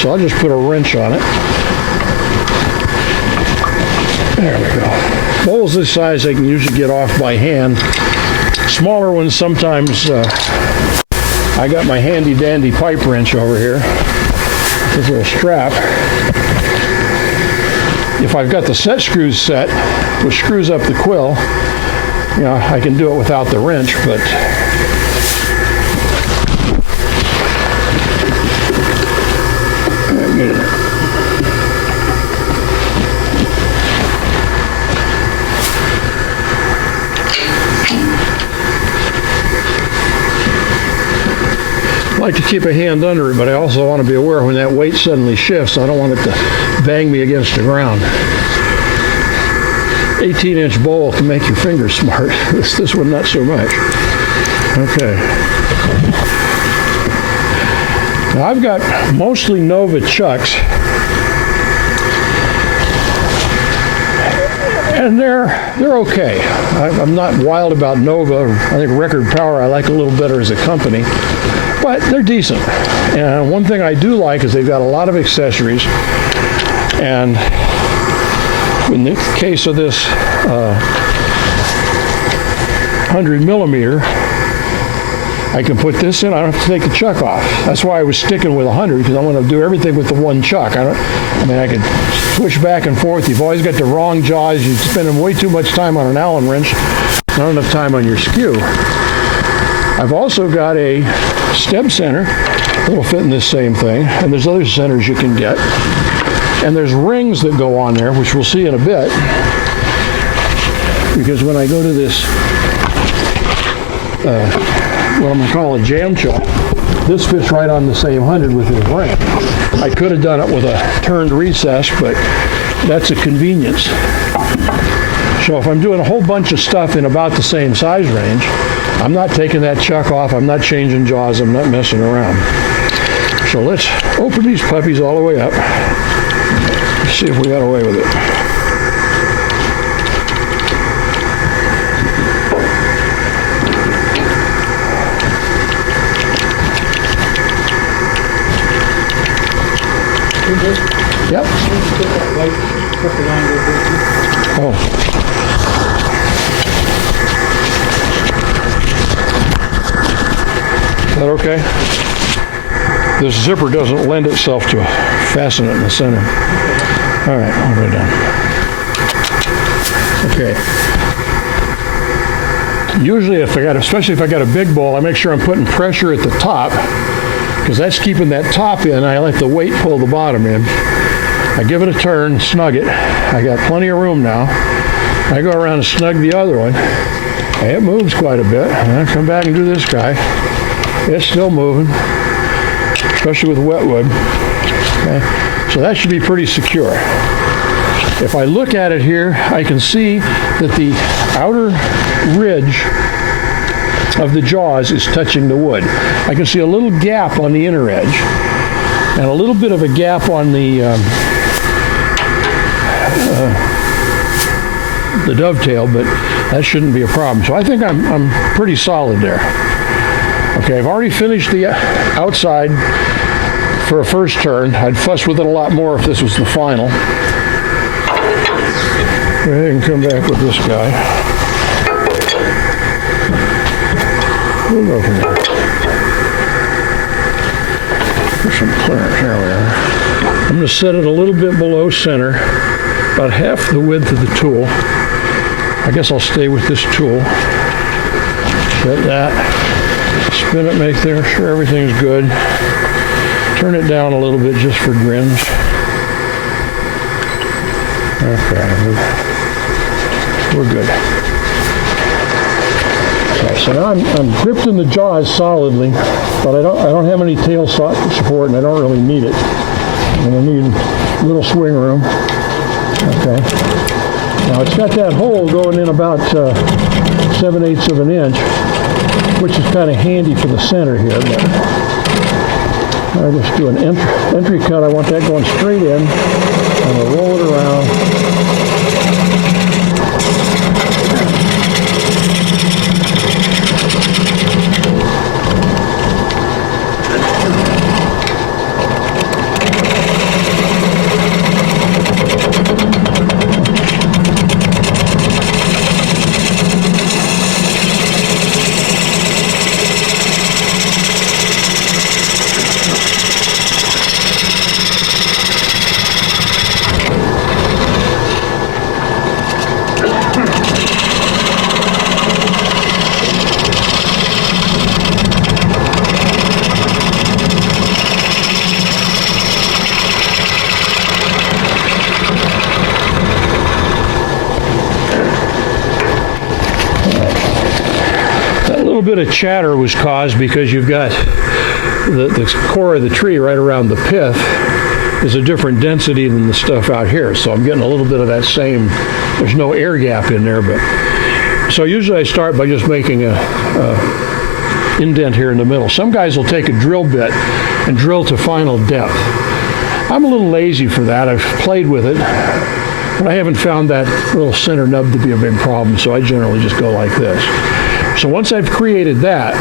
so I'll just put a wrench on it. There we go. Bowls this size I can usually get off by hand. Smaller ones sometimes, I got my handy dandy pipe wrench over here. This little strap. If I've got the set screws set, which screws up the quill, I can do it without the wrench, but I like to keep a hand under it, but I also want to be aware when that weight suddenly shifts, I don't want it to bang me against the ground. 18-inch bowl can make your fingers smart. This one, not so much. Okay. Now I've got mostly Nova chucks, and they're okay. I'm not wild about Nova. I think Record Power I like a little better as a company. But they're decent. And one thing I do like is they've got a lot of accessories. And in the case of this 100 millimeter, I can put this in. I don't have to take the chuck off. That's why I was sticking with 100, because I want to do everything with the one chuck. I can switch back and forth. You've always got the wrong jaws. You're spending way too much time on an Allen wrench, not enough time on your skew. I've also got a stem center that'll fit in this same thing, and there's other centers you can get. And there's rings that go on there, which we'll see in a bit. Because when I go to this, what I'm going to call a jam chuck, this fits right on the same 100 with this ring. I could have done it with a turned recess, but that's a convenience. So if I'm doing a whole bunch of stuff in about the same size range, I'm not taking that chuck off, I'm not changing jaws, I'm not messing around. So let's open these puppies all the way up. Let's see if we got away with it. Yep. Oh. Is that okay? This zipper doesn't lend itself to fasten it in the center. All right, all the way down. Okay. Usually especially if I got a big bowl, I make sure I'm putting pressure at the top, because that's keeping that top in. I let the weight pull the bottom in. I give it a turn, snug it. I got plenty of room now. I go around and snug the other one. And it moves quite a bit. And I come back and do this guy. It's still moving, especially with wet wood. Okay. So that should be pretty secure. If I look at it here, I can see that the outer ridge of the jaws is touching the wood. I can see a little gap on the inner edge and a little bit of a gap on the dovetail, but that shouldn't be a problem. So I think I'm pretty solid there. Okay, I've already finished the outside for a first turn. I'd fuss with it a lot more if this was the final. Go ahead and come back with this guy. We'll go from there. For some clearance, there we are. I'm going to set it a little bit below center, about half the width of the tool. I guess I'll stay with this tool. Set that. Spin it, make sure everything's good. Turn it down a little bit just for grins. Okay, we're good. Okay, so now I'm gripped in the jaws solidly, but I don't have any tail support, and I don't really need it. I'm going to need a little swing room. Okay. Now it's got that hole going in about 7/8 of an inch, which is kind of handy for the center here. But I just do an entry cut. I want that going straight in. I'm going to roll it around. Bit of chatter was caused because you've got the core of the tree right around the pith is a different density than the stuff out here. So I'm getting a little bit of that same, there's no air gap in there, but so usually I start by just making a indent here in the middle. Some guys will take a drill bit and drill to final depth. I'm a little lazy for that. I've played with it, but I haven't found that little center nub to be a big problem, so I generally just go like this. So once I've created that,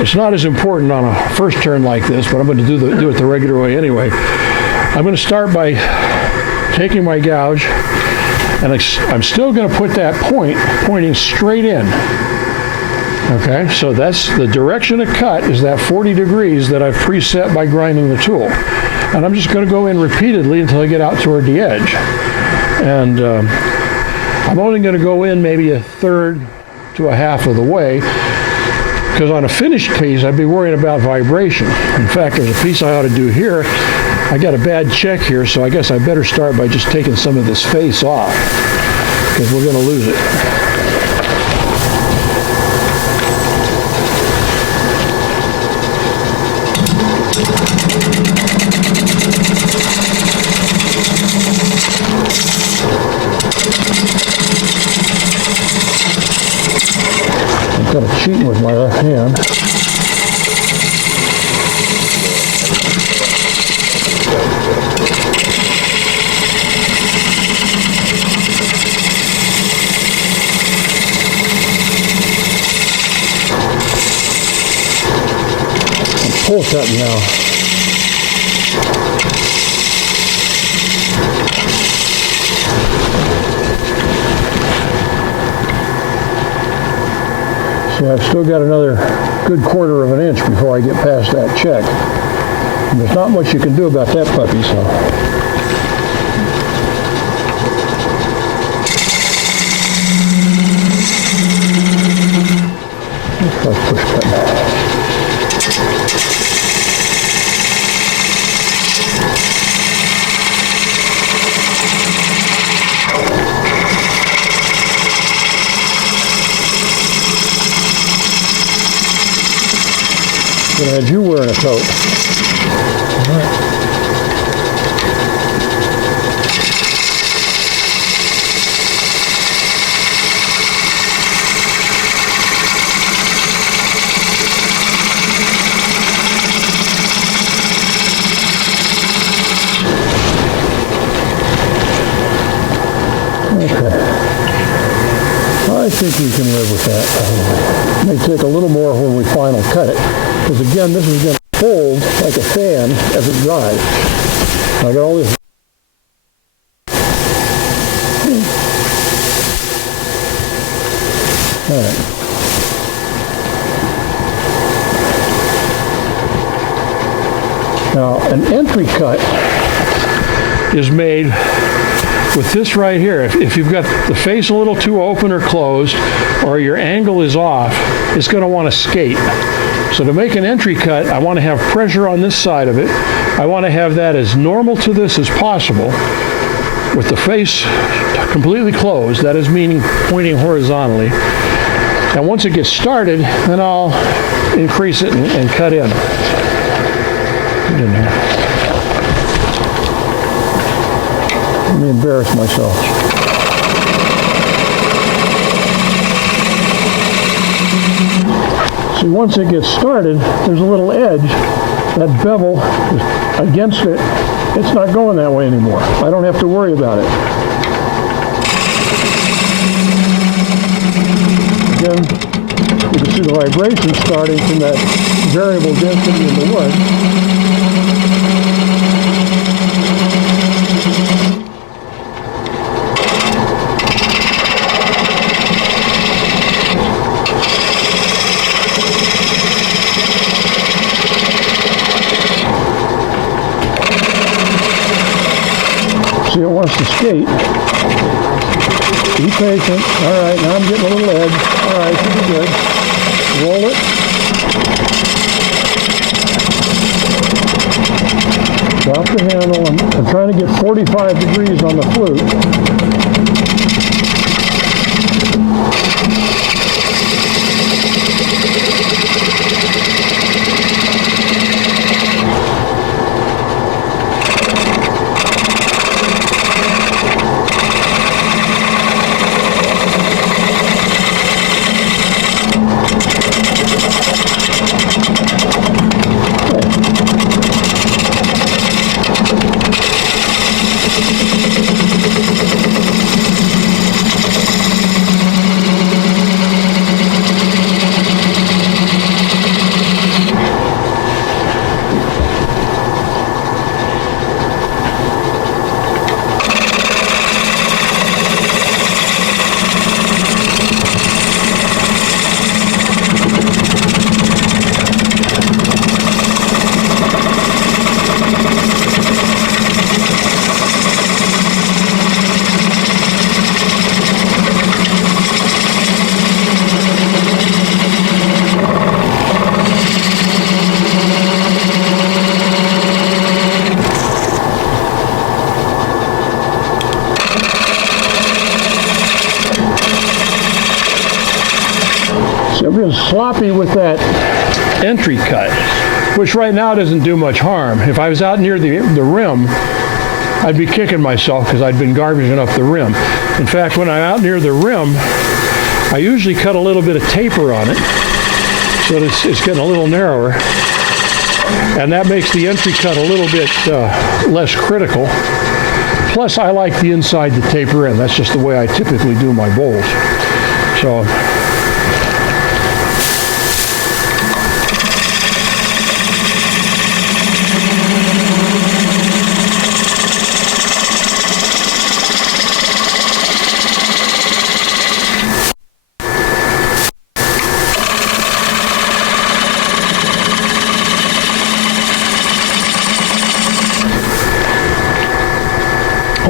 it's not as important on a first turn like this, but I'm going to do it the regular way anyway. I'm going to start by taking my gouge, and I'm still going to put that point pointing straight in. Okay, so that's the direction of cut is that 40 degrees that I've preset by grinding the tool. And I'm just going to go in repeatedly until I get out toward the edge. And I'm only going to go in maybe a third to a half of the way, because on a finished piece, I'd be worrying about vibration. In fact, there's a piece I ought to do here. I got a bad check here, so I guess I better start by just taking some of this face off, because we're going to lose it. cutting now. So I've still got another good 1/4 of an inch before I get past that check. And there's not much you can do about that puppy, so. Let's try push button. Gonna have you wearing a coat. All right. Okay. I think we can live with that. May take a little more when we final cut it. Because again, this is going to fold like a fan as it dries. I got all this. All right. Now, an entry cut is made with this right here. If you've got the face a little too open or closed, or your angle is off, it's going to want to skate. So to make an entry cut, I want to have pressure on this side of it. I want to have that as normal to this as possible, with the face completely closed. That is meaning pointing horizontally. And once it gets started, then I'll increase it and cut in. Get in there. Let me embarrass myself. See, once it gets started, there's a little edge. That bevel is against it. It's not going that way anymore. I don't have to worry about it. Again, you can see the vibration starting from that variable density in the wood. See, it wants to skate. Be patient. All right, now I'm getting a little edge. All right, should be good. Roll it. Drop the handle. I'm trying to get 45 degrees on the flute. Sloppy with that entry cut, which right now doesn't do much harm. If I was out near the rim, I'd be kicking myself because I'd been garbaging up the rim. In fact, when I'm out near the rim, I usually cut a little bit of taper on it so that it's getting a little narrower, and that makes the entry cut a little bit less critical. Plus, I like the inside to taper in. That's just the way I typically do my bowls. So.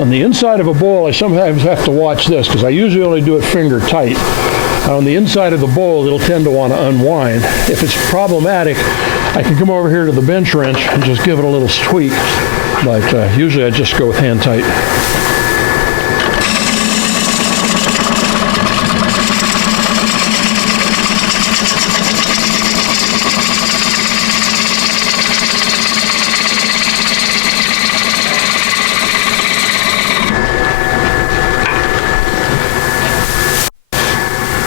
On the inside of a bowl, I sometimes have to watch this because I usually only do it finger tight. On the inside of the bowl, it'll tend to want to unwind. If it's problematic, I can come over here to the bench wrench and just give it a little tweak. But usually I just go with hand tight.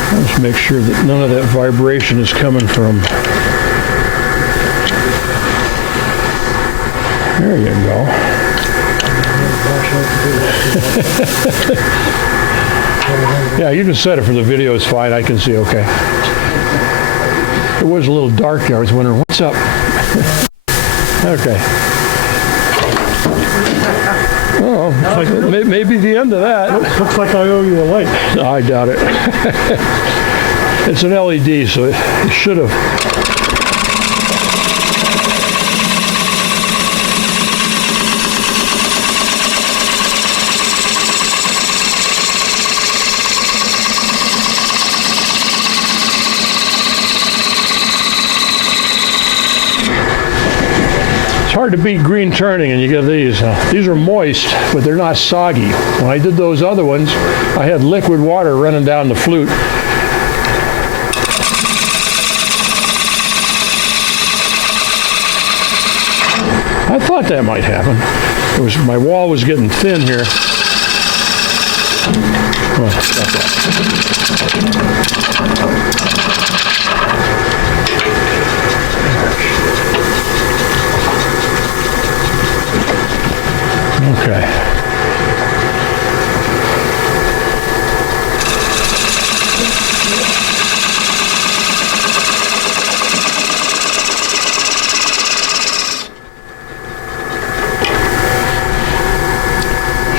Let's make sure that none of that vibration is coming from. There you go. Yeah, you can set it for the video. It's fine. I can see okay. It was a little dark there. I was wondering, what's up? Okay. Oh, maybe the end of that. Looks like I owe you a light. I doubt it. It's an LED, so it should have. It's hard to beat green turning, and you get these. These are moist, but they're not soggy. When I did those other ones, I had liquid water running down the flute. I thought that might happen. My wall was getting thin here. Oh, stop that. Okay.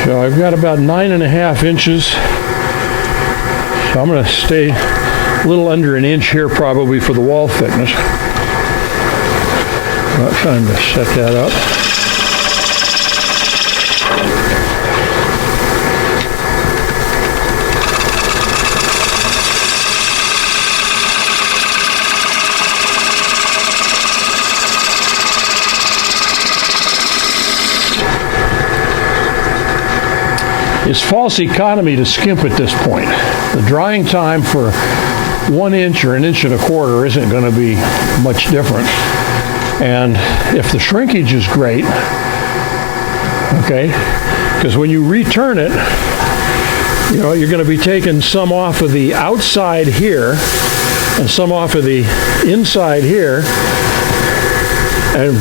So I've got about 9.5 inches. So I'm going to stay a little under an inch here probably for the wall thickness. About time to set that up. It's false economy to skimp at this point. The drying time for 1 inch or 1.25 inches isn't going to be much different. And if the shrinkage is great, okay, because when you return it, you know, you're going to be taking some off of the outside here and some off of the inside here. And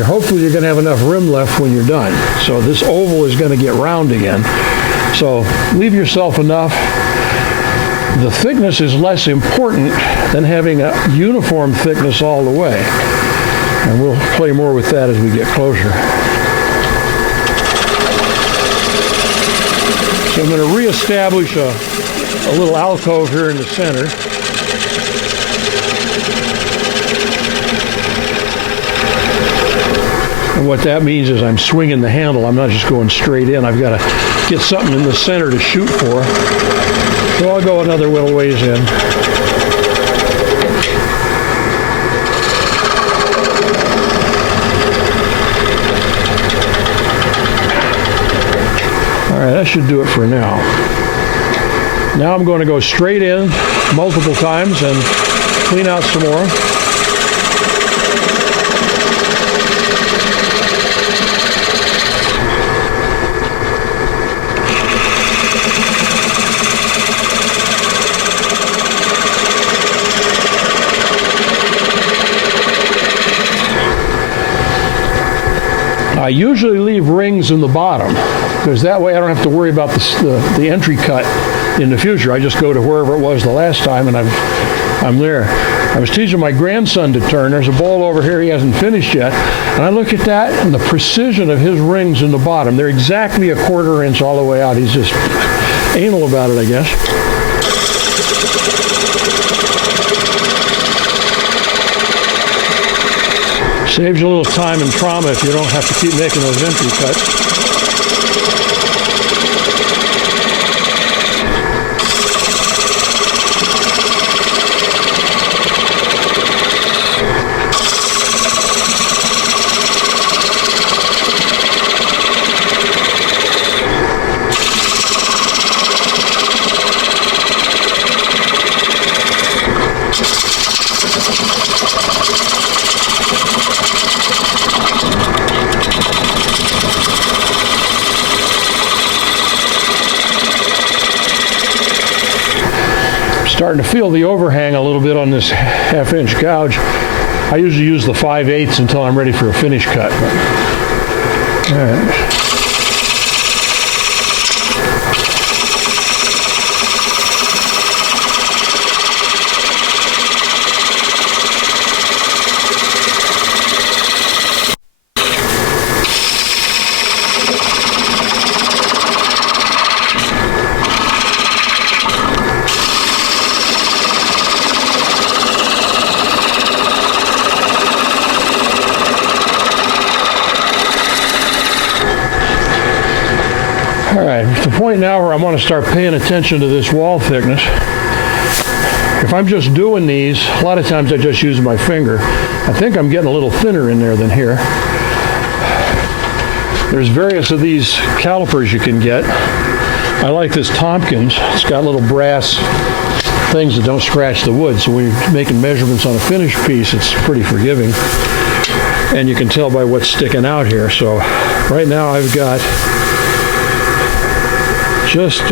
hopefully you're going to have enough rim left when you're done. So this oval is going to get round again. So leave yourself enough. The thickness is less important than having a uniform thickness all the way. And we'll play more with that as we get closer. So I'm going to reestablish a little alcove here in the center. And what that means is I'm swinging the handle. I'm not just going straight in. I've got to get something in the center to shoot for. So I'll go another little ways in. All right, that should do it for now. Now I'm going to go straight in multiple times and clean out some more. I usually leave rings in the bottom because that way I don't have to worry about the entry cut in the future. I just go to wherever it was the last time and I'm there. I was teaching my grandson to turn. There's a bowl over here he hasn't finished yet. And I look at that and the precision of his rings in the bottom. They're exactly 1/4 inch all the way out. He's just anal about it, I guess. Saves you a little time and trauma if you don't have to keep making those entry cuts. Starting to feel the overhang a little bit on this half-inch gouge. I usually use the 5/8 until I'm ready for a finish cut. All right. All right, it's the point now where I want to start paying attention to this wall thickness. If I'm just doing these, a lot of times I just use my finger. I think I'm getting a little thinner in there than here. There's various of these calipers you can get. I like this Tompkins. It's got little brass things that don't scratch the wood, so when you're making measurements on a finished piece, it's pretty forgiving. And you can tell by what's sticking out here. So right now I've got just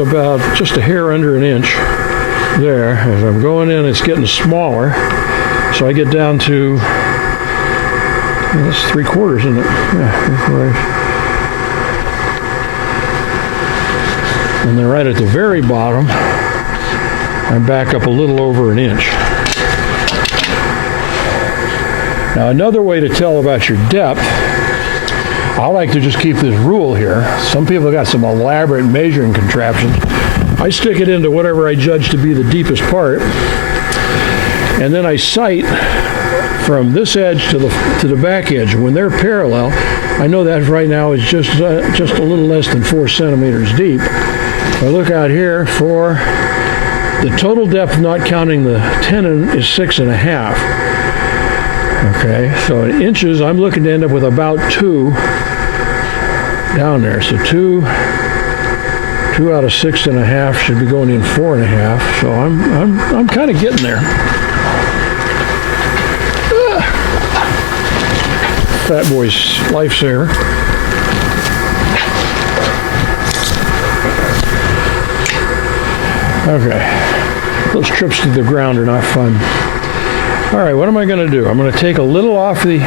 a hair under an inch there. As I'm going in, it's getting smaller. So I get down to, well, that's 3/4, isn't it? Yeah, right. And then right at the very bottom, I'm back up a little over an inch. Now another way to tell about your depth, I like to just keep this rule here. Some people got some elaborate measuring contraptions. I stick it into whatever I judge to be the deepest part, and then I sight from this edge to the back edge. When they're parallel, I know that right now is just a little less than 4 centimeters deep. If I look out here for the total depth, not counting the tenon, is 6.5. Okay, so in inches, I'm looking to end up with about 2 down there. So 2 out of 6.5 should be going in 4.5. So I'm kind of getting there. Fat boy's lifesaver. Okay, those trips to the ground are not fun. All right, what am I going to do? I'm going to take a little off the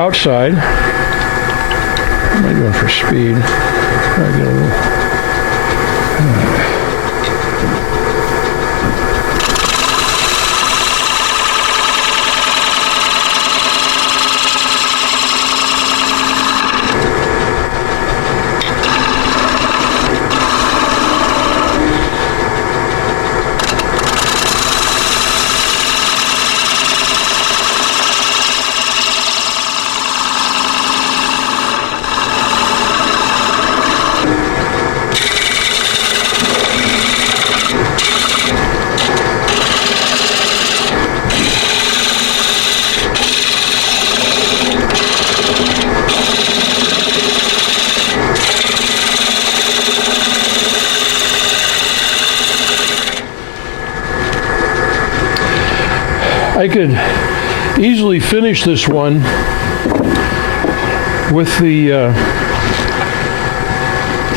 outside. What am I doing for speed? Try to get a little. I could easily finish this one with the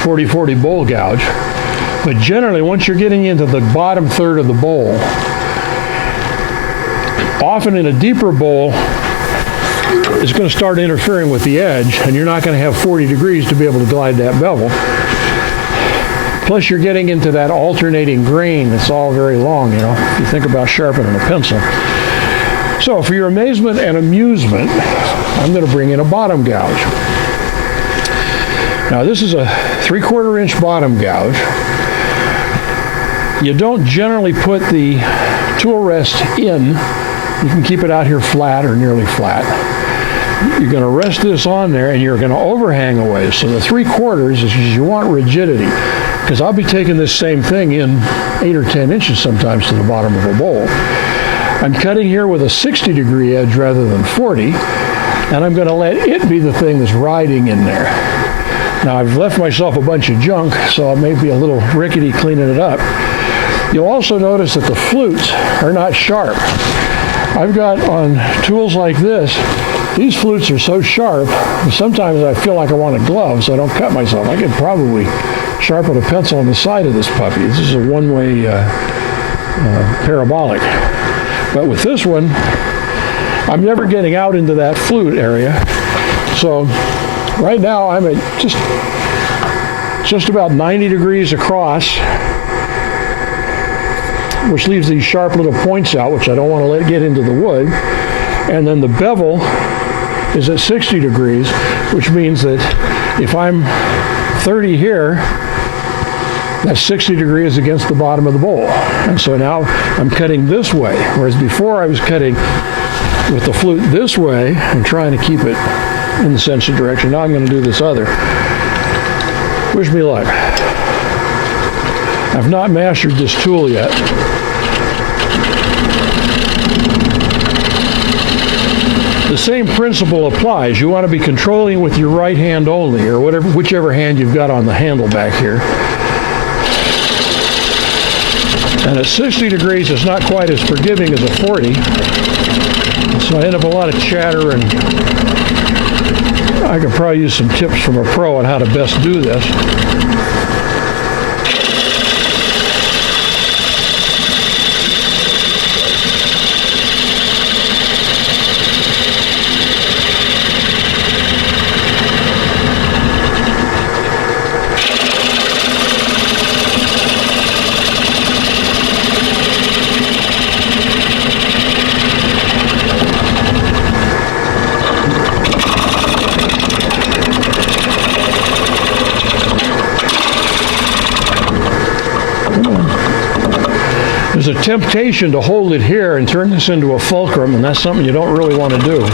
40-40 bowl gouge, but generally once you're getting into the bottom third of the bowl, often in a deeper bowl, it's going to start interfering with the edge, and you're not going to have 40 degrees to be able to glide that bevel. Plus you're getting into that alternating grain that's all very long, you know, if you think about sharpening a pencil. So for your amazement and amusement, I'm going to bring in a bottom gouge. Now this is a 3/4 inch bottom gouge. You don't generally put the tool rest in. You can keep it out here flat or nearly flat. You're going to rest this on there and you're going to overhang away. So the 3/4 is you want rigidity, because I'll be taking this same thing in 8 or 10 inches sometimes to the bottom of a bowl. I'm cutting here with a 60-degree edge rather than 40, and I'm going to let it be the thing that's riding in there. Now I've left myself a bunch of junk, so I may be a little rickety cleaning it up. You'll also notice that the flutes are not sharp. I've got on tools like this, these flutes are so sharp, sometimes I feel like I want a glove so I don't cut myself. I could probably sharpen a pencil on the side of this puppy. This is a one-way parabolic. But with this one, I'm never getting out into that flute area. So right now I'm at just about 90 degrees across, which leaves these sharp little points out, which I don't want to let get into the wood. And then the bevel is at 60 degrees, which means that if I'm 30 here, that's 60 degrees against the bottom of the bowl. And so now I'm cutting this way, whereas before I was cutting with the flute this way and trying to keep it in the central direction. Now I'm going to do this other. Wish me luck. I've not mastered this tool yet. The same principle applies. You want to be controlling with your right hand only, or whichever hand you've got on the handle back here. And at 60 degrees, it's not quite as forgiving as a 40. So I end up a lot of chatter, and I could probably use some tips from a pro on how to best do this. There's a temptation to hold it here and turn this into a fulcrum, and that's something you don't really want to do.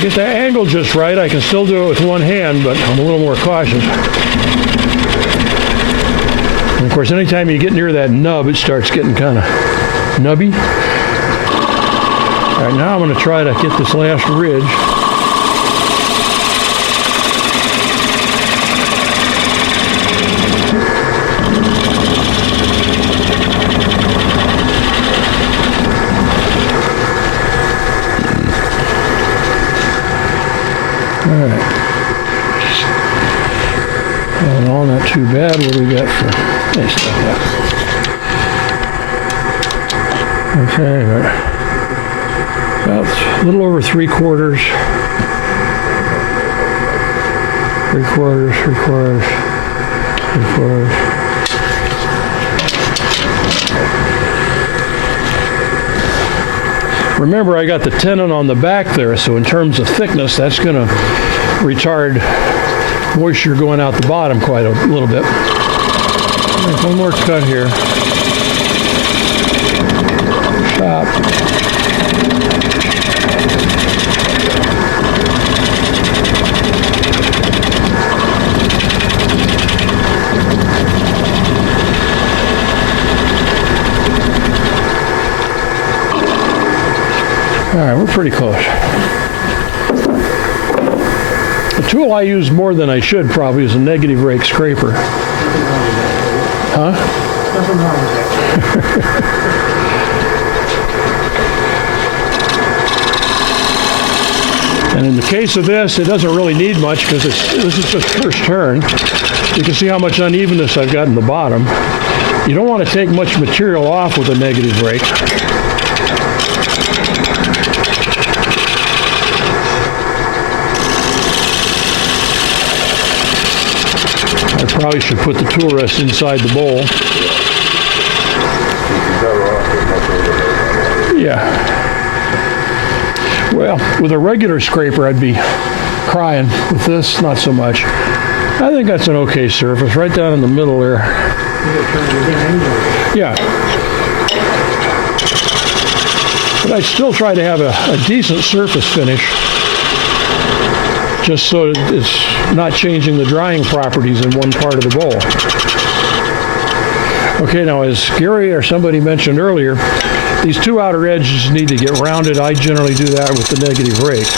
Get that angle just right. I can still do it with one hand, but I'm a little more cautious. And of course, anytime you get near that nub, it starts getting kind of nubby. All right, now I'm going to try to get this last ridge. Not too bad. What do we got for nice stuff? Okay, about a little over 3/4. 3/4, 3/4, 3/4. Remember, I got the tenon on the back there, so in terms of thickness, that's going to retard moisture going out the bottom quite a little bit. There's one more cut here. Chop. All right, we're pretty close. The tool I use more than I should probably is a negative rake scraper. Huh? Nothing wrong with that. And in the case of this, it doesn't really need much because this is just first turn. You can see how much unevenness I've got in the bottom. You don't want to take much material off with a negative rake. I probably should put the tool rest inside the bowl. Yeah. Well, with a regular scraper, I'd be crying. With this, not so much. I think that's an okay surface, right down in the middle there. Yeah. But I still try to have a decent surface finish, just so it's not changing the drying properties in one part of the bowl. Okay, now as Gary or somebody mentioned earlier, these two outer edges need to get rounded. I generally do that with the negative rake,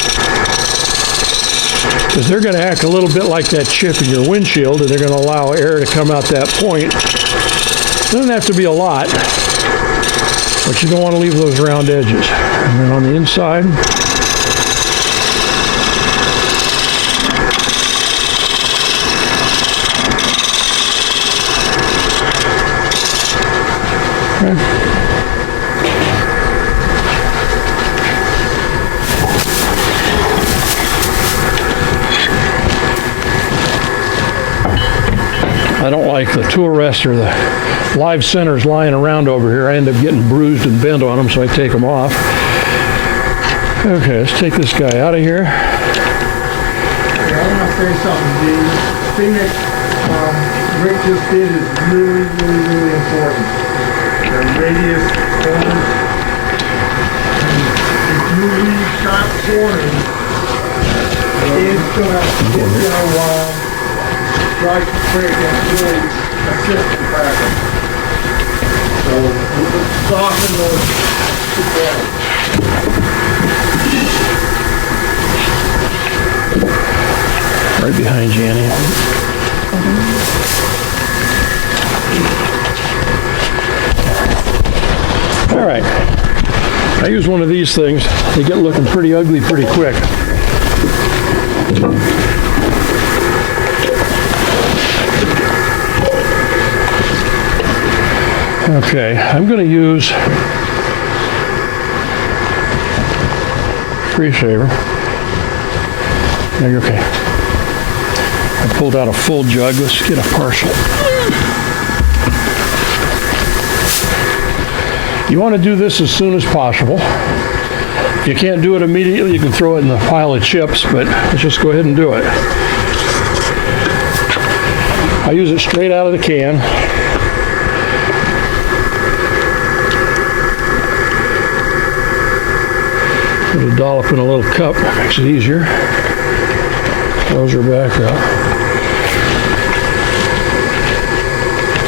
because they're going to act a little bit like that chip in your windshield, and they're going to allow air to come out that point. It doesn't have to be a lot, but you don't want to leave those round edges. And then on the inside, I don't like the tool rest or the live centers lying around over here. I end up getting bruised and bent on them, so I take them off. Okay, let's take this guy out of here. I want to say something. The thing that Rick just did is really, really, really important. The radius corners. If you leave sharp corners, it's gonna try to break and really assist the cracker. So we'll soften those two corners. Right behind you, Annie. All right. I use one of these things. They get looking pretty ugly pretty quick. Okay, I'm going to use Free Saver. Okay. I pulled out a full jug. Let's get a partial. You want to do this as soon as possible. If you can't do it immediately, you can throw it in the pile of chips, but let's just go ahead and do it. I use it straight out of the can. Put a dollop in a little cup, makes it easier. Close her back up.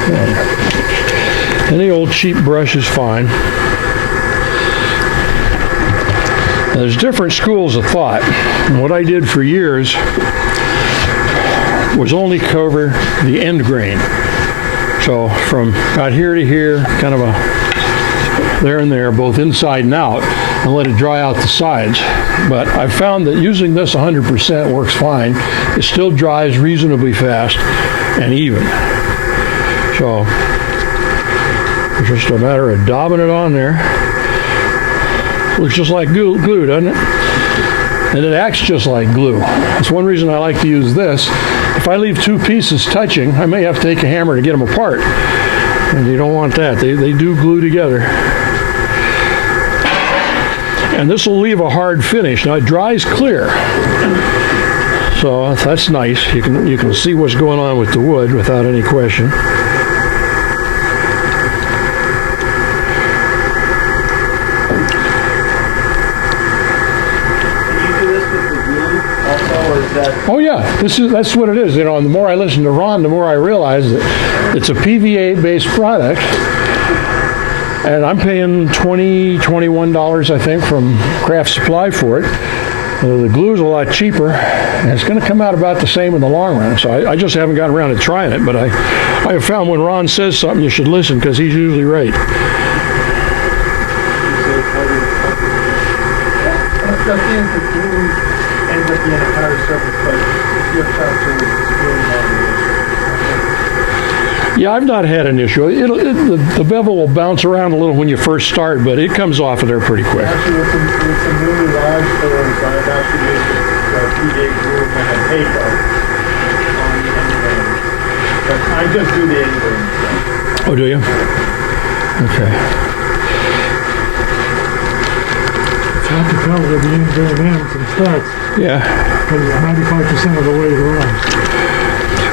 Okay. Any old cheap brush is fine. Now, there's different schools of thought. And what I did for years was only cover the end grain. So from about here to here, kind of a there and there, both inside and out, and let it dry out the sides. But I've found that using this 100% works fine. It still dries reasonably fast and even. So it's just a matter of daubing it on there. Looks just like glue, doesn't it? And it acts just like glue. That's one reason I like to use this. If I leave two pieces touching, I may have to take a hammer to get them apart. And you don't want that. They do glue together. And this will leave a hard finish. Now it dries clear, so that's nice. You can see what's going on with the wood without any question. Oh yeah, that's what it is. You know, and the more I listen to Ron, the more I realize that it's a PVA-based product. And I'm paying $21, I think, from Craft Supply for it. The glue's a lot cheaper, and it's going to come out about the same in the long run. So I just haven't gotten around to trying it, but I have found when Ron says something, you should listen, because he's usually right. I think the glue ends up being a higher surface, but if you're tough to Yeah, I've not had an issue. The bevel will bounce around a little when you first start, but it comes off of there pretty quick. Actually, with some really large stores, I've actually used the PVA glue and a paper on the end grain. But I just do the end grain. Oh, do you? Okay. It's hard to tell where the end grain ends and starts, Yeah. because 95% of the way around.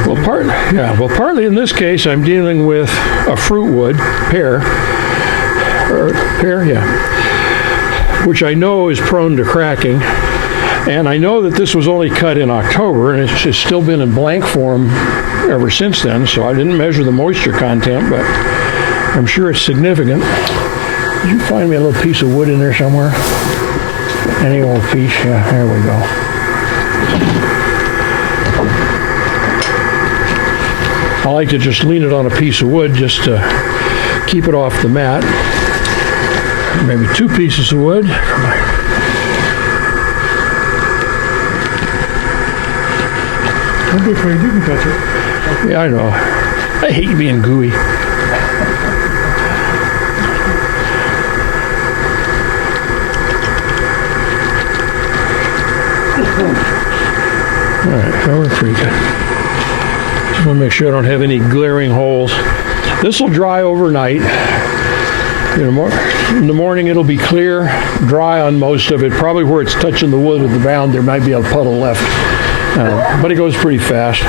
Well, partly in this case, I'm dealing with a fruit wood, pear, which I know is prone to cracking. And I know that this was only cut in October, and it's just still been in blank form ever since then, so I didn't measure the moisture content, but I'm sure it's significant. Did you find me a little piece of wood in there somewhere? Any old piece? Yeah, there we go. I like to just lean it on a piece of wood just to keep it off the mat. Maybe 2 pieces of wood. Don't be afraid, you can touch it. Yeah, I know. I hate being gooey. All right, that worked pretty good. Just want to make sure I don't have any glaring holes. This will dry overnight. In the morning it'll be clear, dry on most of it. Probably where it's touching the wood of the mound, there might be a puddle left. But it goes pretty fast.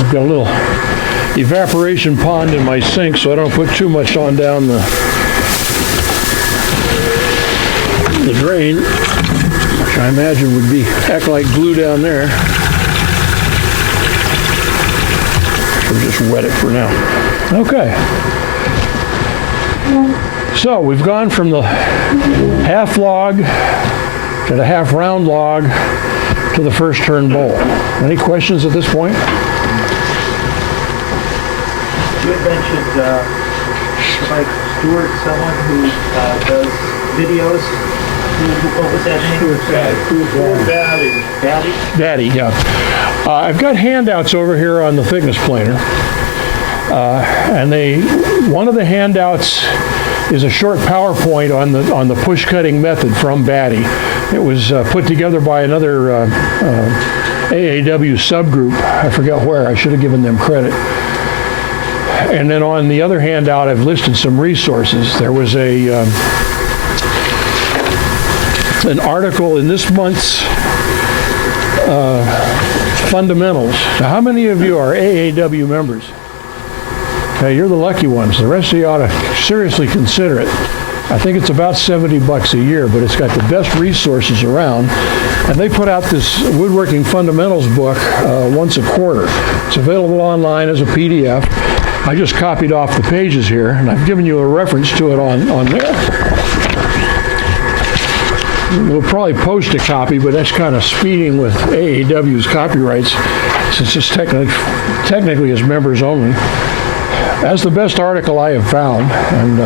I've got a little evaporation pond in my sink, so I don't put too much on down the drain, which I imagine would act like glue down there. We'll just wet it for now. Okay. So we've gone from the half log to the half round log to the first turn bowl. Any questions at this point? You had mentioned Mike Stewart, someone who does videos. What was that name? Daddy, yeah. I've got handouts over here on the thickness planer. And one of the handouts is a short PowerPoint on the push cutting method from Batty. It was put together by another AAW subgroup. I forget where. I should have given them credit. And then on the other handout, I've listed some resources. There was an article in this month's Fundamentals. Now, how many of you are AAW members? Okay, you're the lucky ones. The rest of you ought to seriously consider it. I think it's about $70 a year, but it's got the best resources around. And they put out this Woodworking Fundamentals book once a quarter. It's available online as a PDF. I just copied off the pages here, and I've given you a reference to it on there. We'll probably post a copy, but that's kind of speeding with AAW's copyrights, since it's technically is members only. That's the best article I have found, and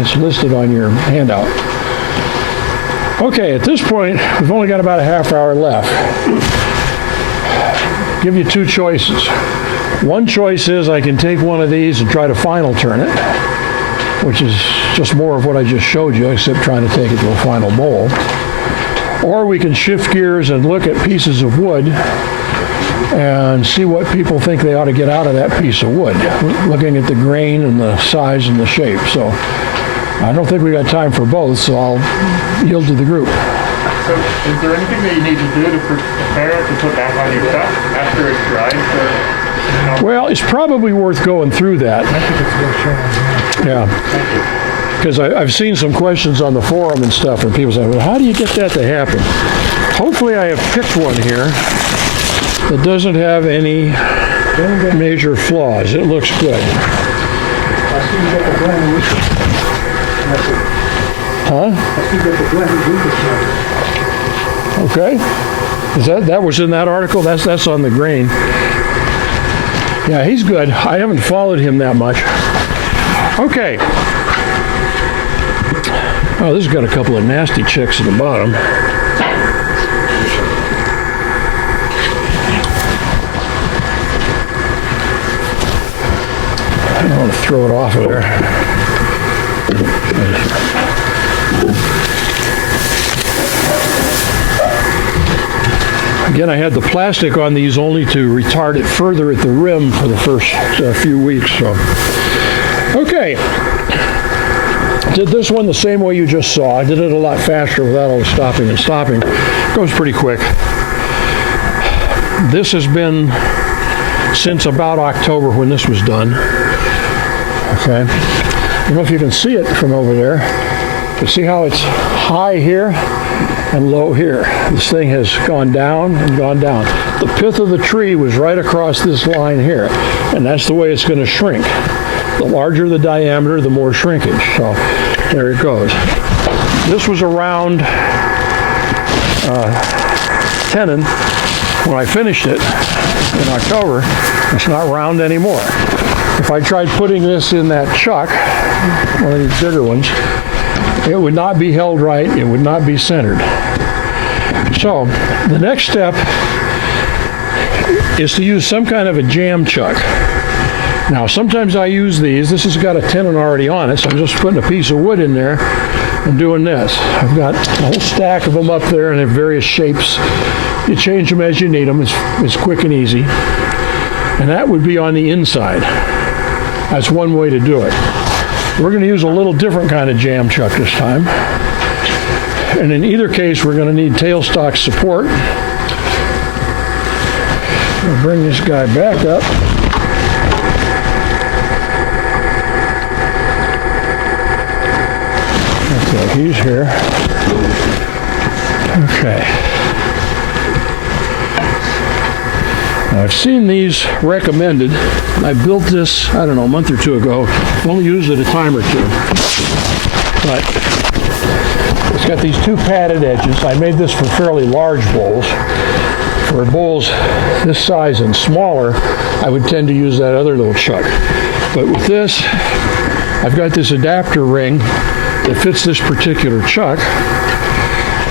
it's listed on your handout. Okay, at this point, we've only got about a half hour left. Give you 2 choices. One choice is I can take one of these and try to final turn it, which is just more of what I just showed you, except trying to take it to a final bowl. Or we can shift gears and look at pieces of wood and see what people think they ought to get out of that piece of wood, looking at the grain and the size and the shape. So I don't think we got time for both, so I'll yield to the group. So is there anything that you need to do to prepare it to put back on your stuff after it's dried? Well, it's probably worth going through that. I think it's worth showing. Yeah. Because I've seen some questions on the forum and stuff, and people say, well, how do you get that to happen? Hopefully I have picked one here that doesn't have any major flaws. It looks good. I see you got the blend with it. Huh? I see you got the blend with it. Okay. That was in that article? That's on the grain. Yeah, he's good. I haven't followed him that much. Okay. Oh, this has got a couple of nasty chicks at the bottom. I don't want to throw it off of there. Again, I had the plastic on these only to retard it further at the rim for the first few weeks. So, okay. Did this one the same way you just saw. I did it a lot faster without all the stopping and stopping. Goes pretty quick. This has been since about October when this was done. Okay. I don't know if you can see it from over there. You see how it's high here and low here. This thing has gone down and gone down. The pith of the tree was right across this line here, and that's the way it's going to shrink. The larger the diameter, the more shrinkage. So there it goes. This was a round tenon when I finished it in October. It's not round anymore. If I tried putting this in that chuck, one of these bigger ones, it would not be held right, it would not be centered. So the next step is to use some kind of a jam chuck. Now sometimes I use these. This has got a tenon already on it, so I'm just putting a piece of wood in there and doing this. I've got a whole stack of them up there and they're various shapes. You change them as you need them. It's quick and easy. And that would be on the inside. That's one way to do it. We're going to use a little different kind of jam chuck this time. And in either case, we're going to need tailstock support. I'll bring this guy back up. Okay, he's here. Okay. Now, I've seen these recommended. I built this, I don't know, a month or two ago. I've only used it a time or two. But it's got these two padded edges. I made this for fairly large bowls. For bowls this size and smaller, I would tend to use that other little chuck. But with this, I've got this adapter ring that fits this particular chuck.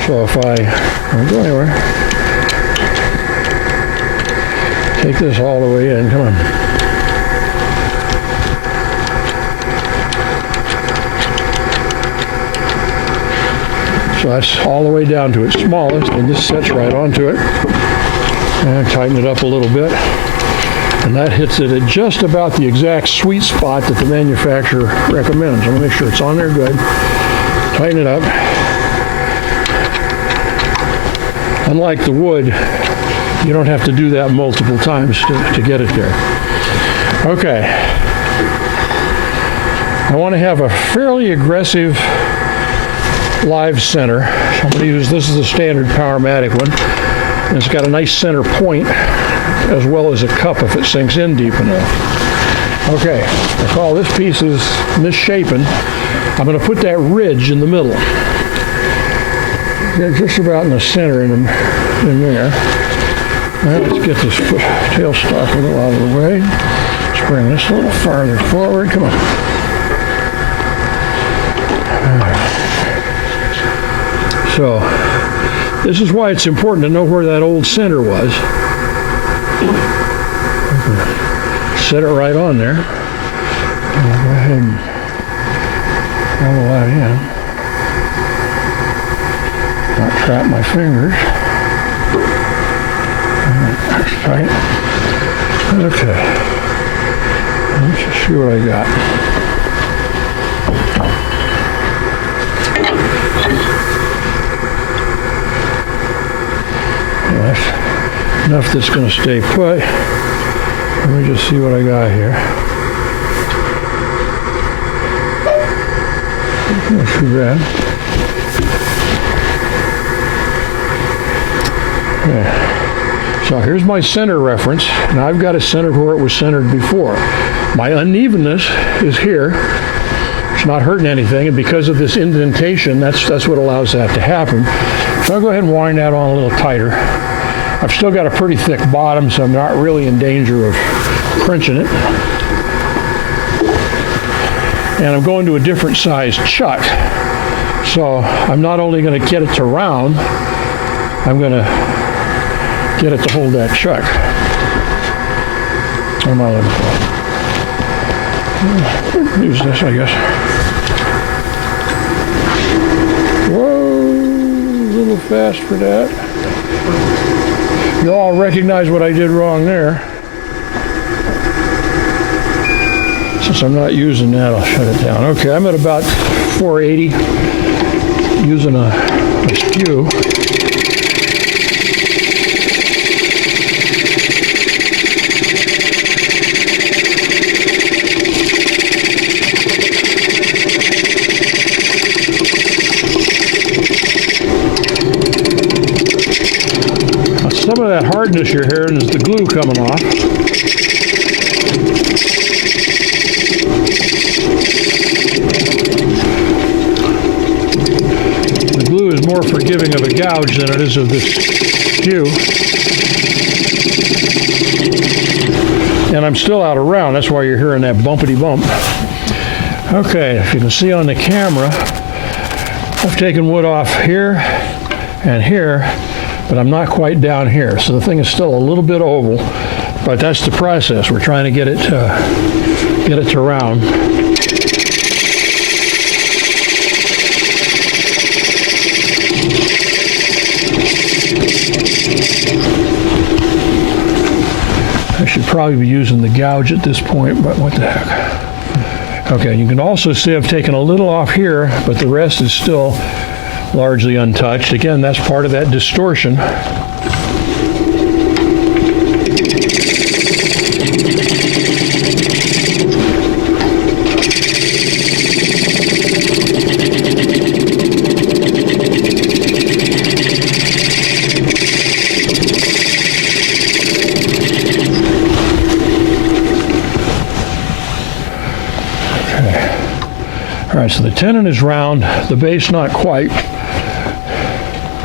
So if I don't go anywhere, take this all the way in, come on. So that's all the way down to its smallest, and this sets right onto it. And tighten it up a little bit. And that hits it at just about the exact sweet spot that the manufacturer recommends. I'm going to make sure it's on there good. Tighten it up. Unlike the wood, you don't have to do that multiple times to get it there. Okay. I want to have a fairly aggressive live center. I'm going to use, this is a standard Powermatic one. And it's got a nice center point as well as a cup if it sinks in deep enough. Okay, I call this piece is misshapen. I'm going to put that ridge in the middle. Just about in the center in there. Now let's get this tailstock a little out of the way. Let's bring this a little farther forward. Come on. So, this is why it's important to know where that old center was. Set it right on there. I'll go ahead and follow that in. Not trap my fingers. That's tight. Okay. Let's just see what I got. That's enough that's going to stay put. Let me just see what I got here. Not too bad. Okay. So here's my center reference. Now I've got it centered where it was centered before. My unevenness is here. It's not hurting anything, and because of this indentation, that's what allows that to happen. So I'll go ahead and wind that on a little tighter. I've still got a pretty thick bottom, so I'm not really in danger of crunching it. And I'm going to a different size chuck. So I'm not only going to get it to round, I'm going to get it to hold that chuck. I'm not looking for it. Use this, I guess. Whoa, a little fast for that. You'll all recognize what I did wrong there. Since I'm not using that, I'll shut it down. Okay, I'm at about 480 using a skew. weirdness you're hearing is the glue coming off. The glue is more forgiving of a gouge than it is of this skew. And I'm still out of round, that's why you're hearing that bumpity bump. Okay, if you can see on the camera, I've taken wood off here and here, but I'm not quite down here. So the thing is still a little bit oval, but that's the process. We're trying to get it to round. I should probably be using the gouge at this point, but what the heck. Okay, you can also see I've taken a little off here, but the rest is still largely untouched. Again, that's part of that distortion. All right, so the tenon is round, the base not quite.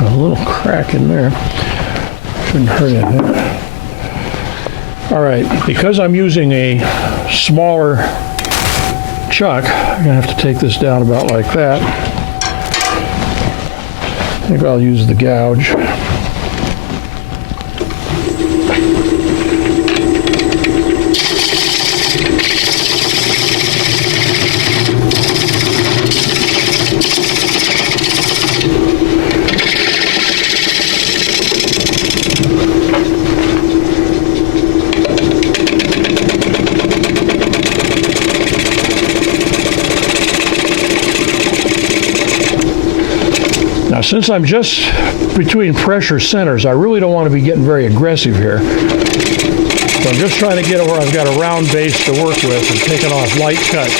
A little crack in there. Shouldn't hurt anything. All right, because I'm using a smaller chuck, I'm gonna have to take this down about like that. I think I'll use the gouge. Since I'm just between pressure centers, I really don't want to be getting very aggressive here. So I'm just trying to get it where I've got a round base to work with and taking off light cuts.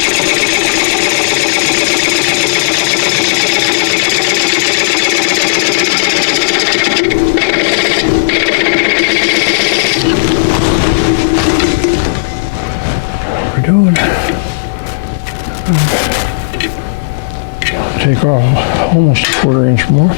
What we're doing. Take off almost a 1/4 inch more.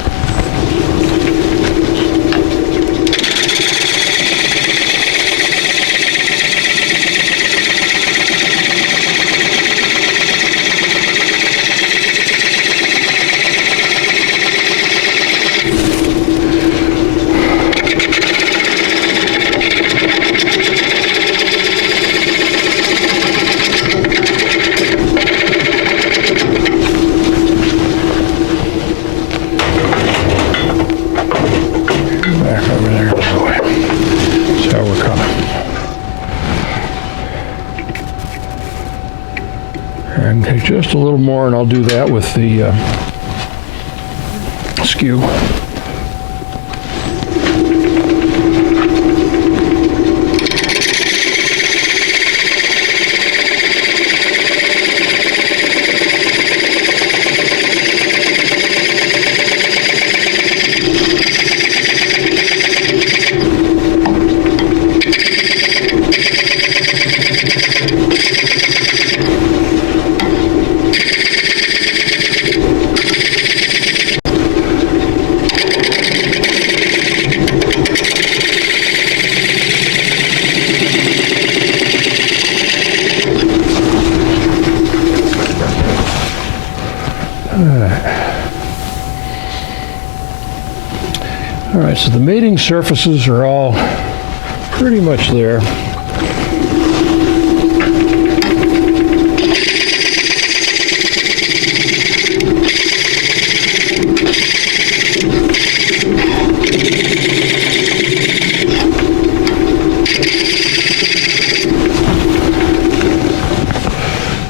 And take just a little more, and I'll do that with the skew. All right, so the mating surfaces are all pretty much there.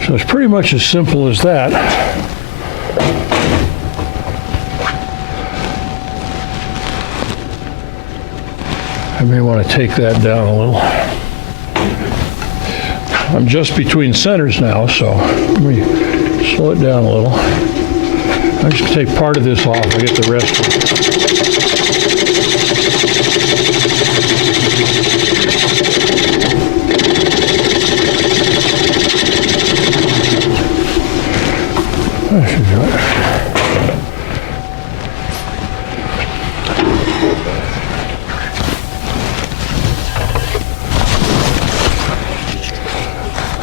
So it's pretty much as simple as that. I may want to take that down a little. I'm just between centers now, so let me slow it down a little. I'm just going to take part of this off. I get the rest of it.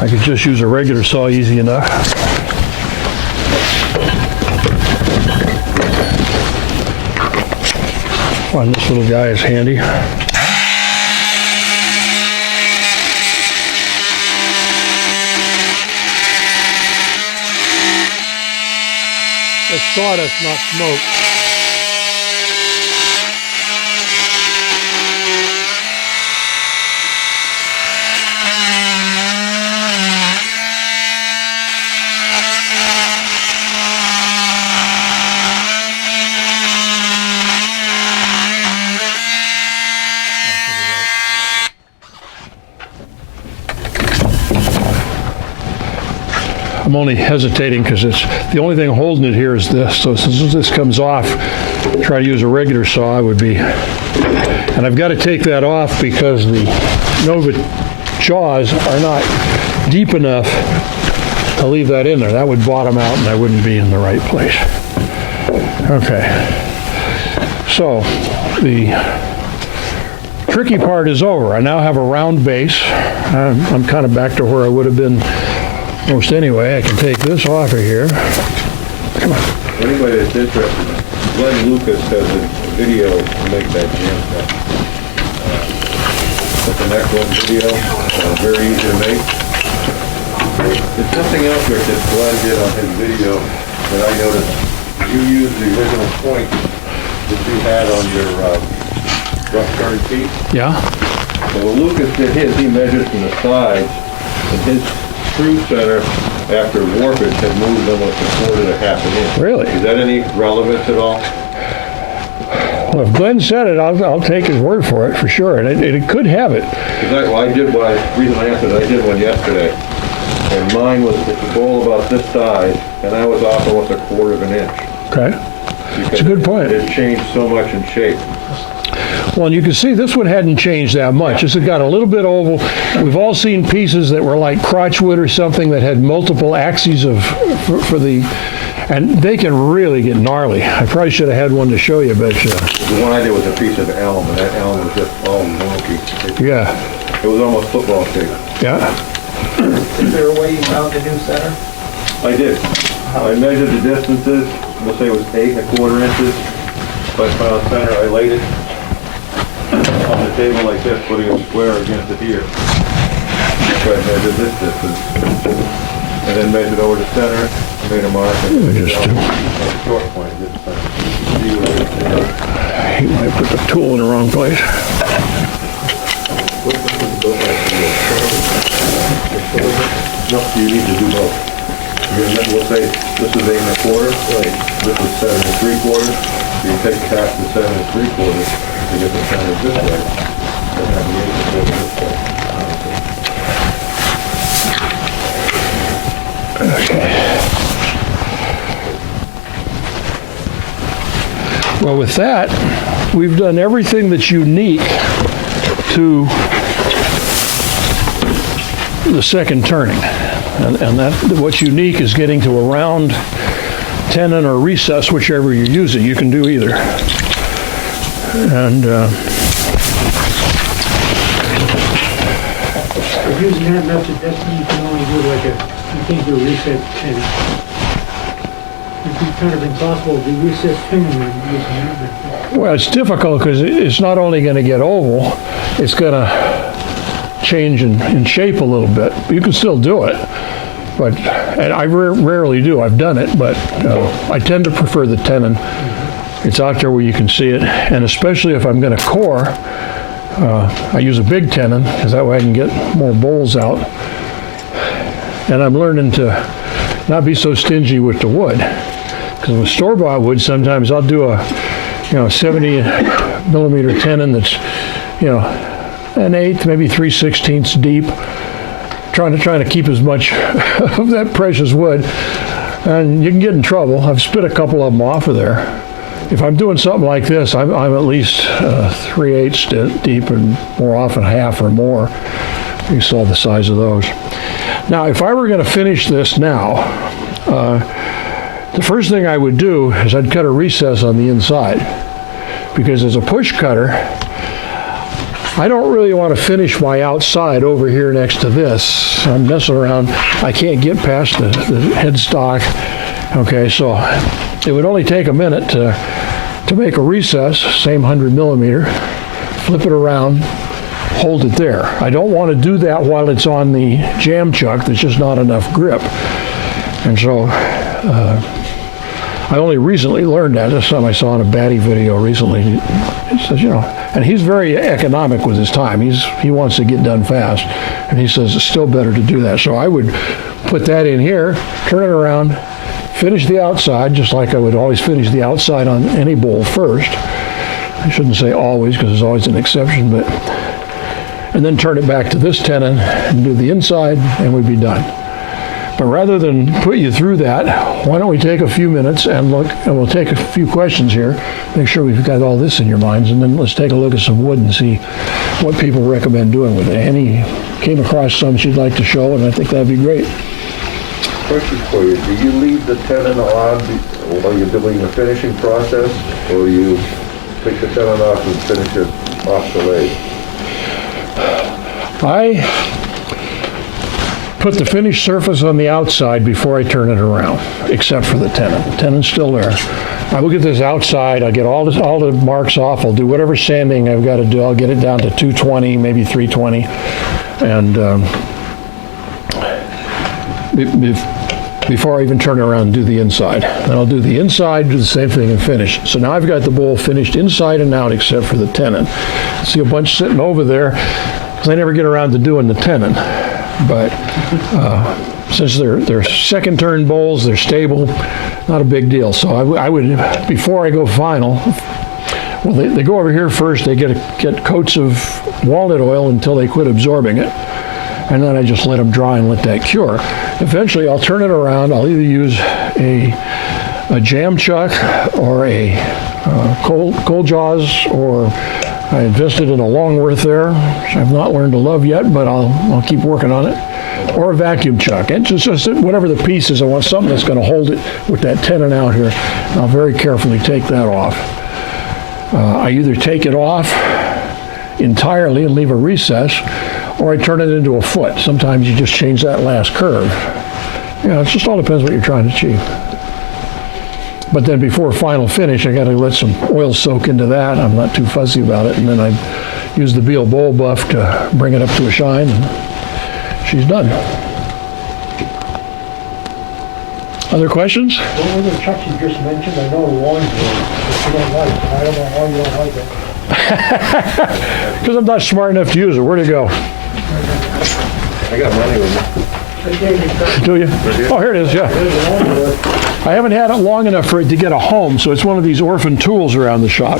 I could just use a regular saw easy enough. Find this little guy is handy. It's sawdust, not smoke. I'm only hesitating because it's the only thing holding it here is this. So as soon as this comes off, try to use a regular saw, it would be. And I've got to take that off because the Nova jaws are not deep enough to leave that in there. That would bottom out and I wouldn't be in the right place. Okay. So the tricky part is over. I now have a round base. I'm kind of back to where I would have been most anyway. I can take this off of here. Come on. Anybody that's interested, Glenn Lucas has a video to make that jam set. It's an excellent video, very easy to make. There's something else Rick, that Glenn did on his video that I noticed. You used the original point that you had on your rough turn feet. Yeah? So when Lucas did his, he measured from the sides, and his screw center after warpage had moved almost a quarter to half an inch. Really? Is that any relevance at all? Well, if Glenn said it, I'll take his word for it, for sure. And it could have it. I did one, reason I answered, I did one yesterday. And mine was a bowl about this size, and I was off almost a quarter of an inch. Okay. That's a good point. It changed so much in shape. Well, and you can see this one hadn't changed that much. This has got a little bit oval. We've all seen pieces that were like crotchwood or something that had multiple axes for the, and they can really get gnarly. I probably should have had one to show you, but The one I did was a piece of elm, and that elm was just all wonky. yeah. It was almost football shape. Yeah. Is there a way you mount the new center? I did. I measured the distances. We'll say it was 8 1/4 inches. So I found center. I laid it on the table like this, putting it square against it here. So I measured this distance. And then measured over the center, made a mark. And Just a short point. Just see where it's he might put the tool in the wrong place. No, you need to do both. We'll say this is 8 1/4. Right. This is 7 3/4. You take half to 7 3/4 to get the center this way. Then have the 8 1/4 this way. Okay. Well, with that, we've done everything that's unique to the second turning. And that what's unique is getting to a round tenon or recess, whichever you're using. You can do either. And If using that method, that's when you can only do like you can't do a recess pinning. It'd be kind of impossible to do recess pinning when using that method. well, it's difficult because it's not only going to get oval, it's going to change in shape a little bit. You can still do it, but and I rarely do. I've done it, but I tend to prefer the tenon. It's out there where you can see it, and especially if I'm going to core, I use a big tenon because that way I can get more bowls out. And I'm learning to not be so stingy with the wood, because with store-bought wood, sometimes I'll do a 70 millimeter tenon that's an 1/8, maybe 3/16 deep, trying to keep as much of that precious wood, and you can get in trouble. I've spit a couple of them off of there. If I'm doing something like this, I'm at least 3/8 deep, and more often half or more. You saw the size of those. Now, if I were going to finish this now, the first thing I would do is I'd cut a recess on the inside, because as a push cutter, I don't really want to finish my outside over here next to this. I'm messing around. I can't get past the headstock. Okay, so it would only take a minute to make a recess, same 100 millimeter, flip it around, hold it there. I don't want to do that while it's on the jam chuck. There's just not enough grip. And so I only recently learned that. This time I saw in a Batty video recently. He says, you know, and he's very economic with his time. He wants to get done fast. And he says it's still better to do that. So I would put that in here, turn it around, finish the outside, just like I would always finish the outside on any bowl first. I shouldn't say always, because there's always an exception, but and then turn it back to this tenon and do the inside, and we'd be done. But rather than put you through that, why don't we take a few minutes and look, and we'll take a few questions here, make sure we've got all this in your minds, and then let's take a look at some wood and see what people recommend doing with it. Annie came across some she'd like to show, and I think that'd be great. Question for you, do you leave the tenon on while you're doing the finishing process, or do you take the tenon off and finish it off the lathe? I put the finished surface on the outside before I turn it around, except for the tenon. The tenon's still there. I will get this outside, I'll get all the marks off, I'll do whatever sanding I've got to do, I'll get it down to 220, maybe 320, and before I even turn it around and do the inside. Then I'll do the inside, do the same thing, and finish. So now I've got the bowl finished inside and out except for the tenon. See a bunch sitting over there, because I never get around to doing the tenon. But since they're second turn bowls, they're stable, not a big deal. So I would, before I go final, well, they go over here first, they get coats of walnut oil until they quit absorbing it. And then I just let them dry and let that cure. Eventually, I'll turn it around. I'll either use a jam chuck or a cold jaws, or I invested in a Longworth there, which I've not learned to love yet, but I'll keep working on it. Or a vacuum chuck. And just whatever the piece is, I want something that's going to hold it with that tenon out here. I'll very carefully take that off. I either take it off entirely and leave a recess, or I turn it into a foot. Sometimes you just change that last curve. You know, it just all depends what you're trying to achieve. But then before final finish, I got to let some oil soak into that. I'm not too fussy about it. And then I use the Beal Bowl Buff to bring it up to a shine, and she's done. Other questions? What were the chucks you just mentioned? I know the ones that you don't like. I don't know why you don't like it. Because I'm not smart enough to use it. Where'd it go? I got money with me. Do you? Oh, here it is, yeah. I haven't had it long enough for it to get a home, so it's one of these orphan tools around the shop.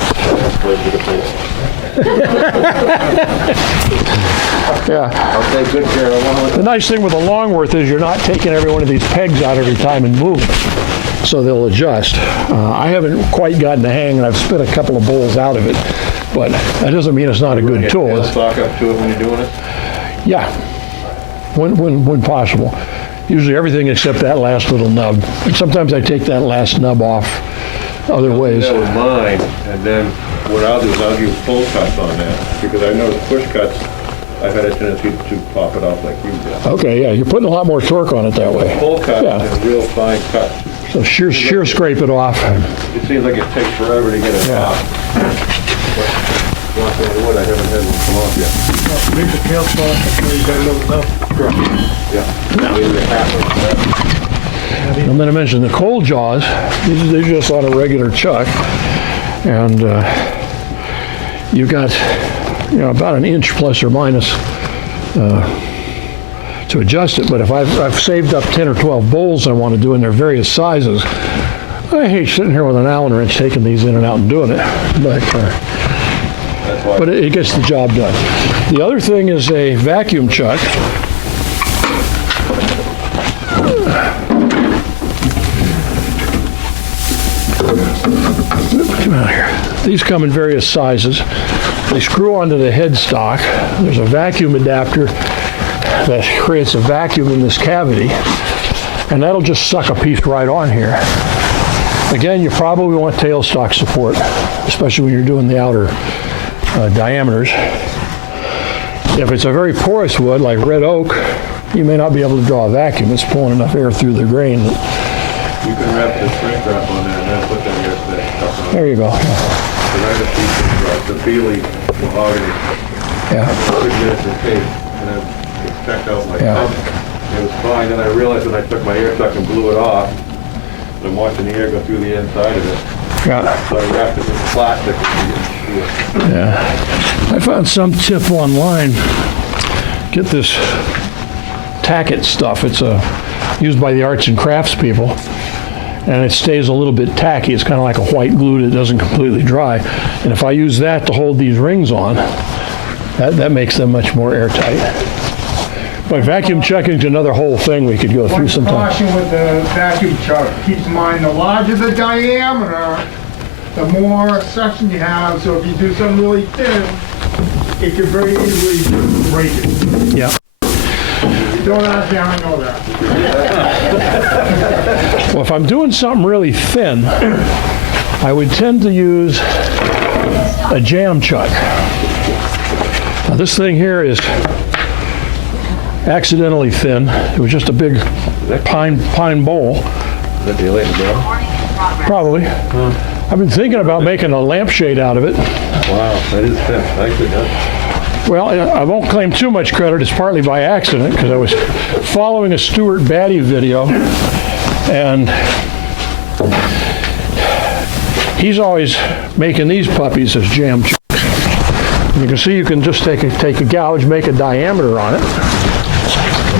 Yeah. I'll take good care of one. The nice thing with a Longworth is you're not taking every one of these pegs out every time and moving them, so they'll adjust. I haven't quite gotten the hang, and I've spit a couple of bowls out of it, but that doesn't mean it's not a good tool. Get stock up to it when you're doing it? Yeah, when possible. Usually everything except that last little nub. And sometimes I take that last nub off other ways. That was mine, and then what I'll do is I'll use full cuts on that, because I know push cuts, I've had a tendency to pop it off like you did. Okay, yeah, you're putting a lot more torque on it that way. Full cut Yeah. and real fine cut. So shear scrape it off. It seems like it takes forever to get it off. But, knock on wood, I haven't had one come off yet. Leave the tail off until you got a little enough. Yeah. Maybe a half of that. And then I mentioned the cold jaws. These are just on a regular chuck. And you've got, about an inch plus or minus to adjust it. But if I've saved up 10 or 12 bowls I want to do in their various sizes, I hate sitting here with an Allen wrench taking these in and out and doing it. But it gets the job done. The other thing is a vacuum chuck. Come out here. These come in various sizes. They screw onto the headstock. There's a vacuum adapter that creates a vacuum in this cavity, and that'll just suck a piece right on here. Again, you probably want tailstock support, especially when you're doing the outer diameters. If it's a very porous wood like red oak, you may not be able to draw a vacuum. It's pulling enough air through the grain. You can wrap the shrink wrap on that and then put that stuff on. There you go. And I just used the Beely mahogany. Yeah. 6 minutes of tape, and I checked out my Yeah. pump. It was fine. Then I realized when I took my air suck and blew it off, and I'm watching the air go through the inside of it. Yeah. So I wrapped it with plastic and didn't do it. Yeah. I found some tip online. Get this tacket stuff. It's used by the arts and crafts people. And it stays a little bit tacky. It's kind of like a white glue that doesn't completely dry. And if I use that to hold these rings on, that makes them much more airtight. But vacuum chucking is another whole thing we could go through One sometime. caution with the vacuum chuck, keep in mind, the larger the diameter, the more suction you have, so if you do something really thin, it could very easily break it. Yeah. Don't ask me how I know that. Well, if I'm doing something really thin, I would tend to use a jam chuck. Now, this thing here is accidentally thin. It was just a big pine bowl. Is that the late bill? Probably. I've been thinking about making a lampshade out of it. Wow, that is thin. Nicely done. Well, I won't claim too much credit. It's partly by accident because I was following a Stuart Batty video, and he's always making these puppies as jam chucks. You can see you can just take a gouge, make a diameter on it.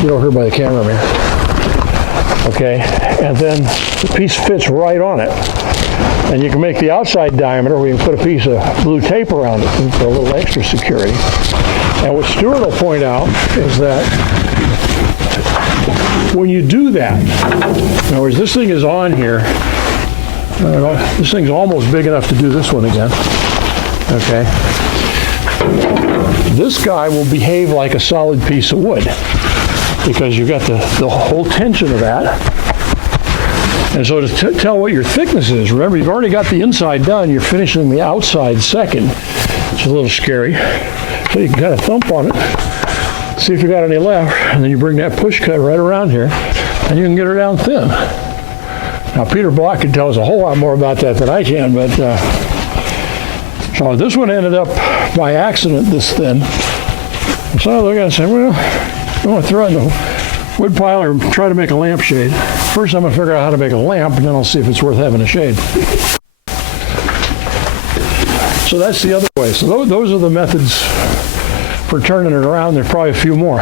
Get over here by the cameraman. Okay, and then the piece fits right on it. And you can make the outside diameter where you can put a piece of blue tape around it for a little extra security. And what Stuart will point out is that when you do that, in other words, this thing is on here. This thing's almost big enough to do this one again. Okay. This guy will behave like a solid piece of wood because you've got the whole tension of that. And so to tell what your thickness is, remember you've already got the inside done, you're finishing the outside second. It's a little scary. So you can kind of thump on it, see if you got any left, and then you bring that push cut right around here, and you can get her down thin. Now Peter Block can tell us a whole lot more about that than I can, but so this one ended up by accident this thin. So I look at it and say, well, I want to throw it in the wood pile or try to make a lampshade. First I'm going to figure out how to make a lamp, and then I'll see if it's worth having a shade. So that's the other way. So those are the methods for turning it around. There's probably a few more.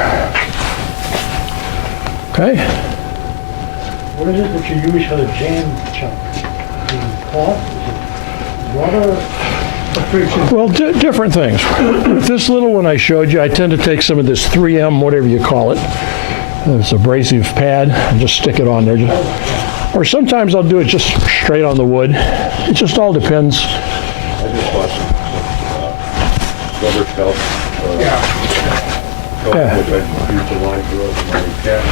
Okay? What is it that you use for the jam chuck? The cloth? Is it water or friction? Well, different things. With this little one I showed you, I tend to take some of this 3M, whatever you call it. It's abrasive pad, and just stick it on there. Or sometimes I'll do it just straight on the wood. It just all depends. I just bought some rubber felt. Yeah. Which I used to line through my cat.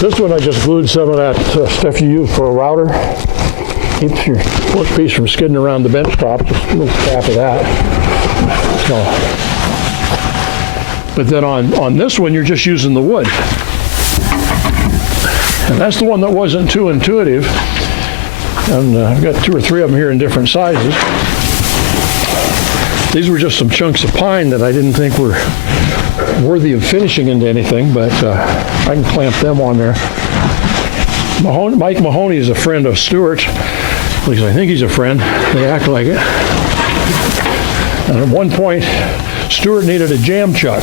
This one I just glued some of that stuff you use for a router. Keeps your workpiece from skidding around the bench top. Just a little tap of that. So, but then on this one, you're just using the wood. And that's the one that wasn't too intuitive. And I've got 2 or 3 of them here in different sizes. These were just some chunks of pine that I didn't think were worthy of finishing into anything, but I can clamp them on there. Mike Mahoney is a friend of Stuart's. At least I think he's a friend. They act like it. And at one point, Stuart needed a jam chuck.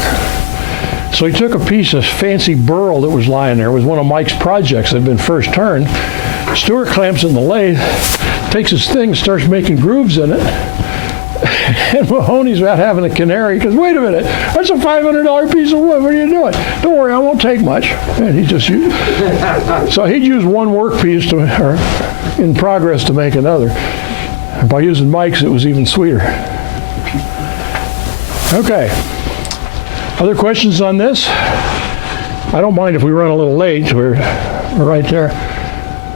So he took a piece of fancy burl that was lying there. It was one of Mike's projects that had been first turned. Stuart clamps in the lathe, takes his thing, starts making grooves in it. And Mahoney's about having a canary. He goes, wait a minute, that's a $500 piece of wood. What are you doing? Don't worry, I won't take much. And he just used, so he'd use one workpiece in progress to make another. And by using Mike's, it was even sweeter. Okay. Other questions on this? I don't mind if we run a little late. We're right there.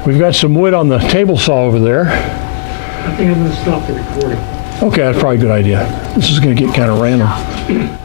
We've got some wood on the table saw over there. I think I'm gonna stop the recording. Okay, that's probably a good idea. This is gonna get kind of random.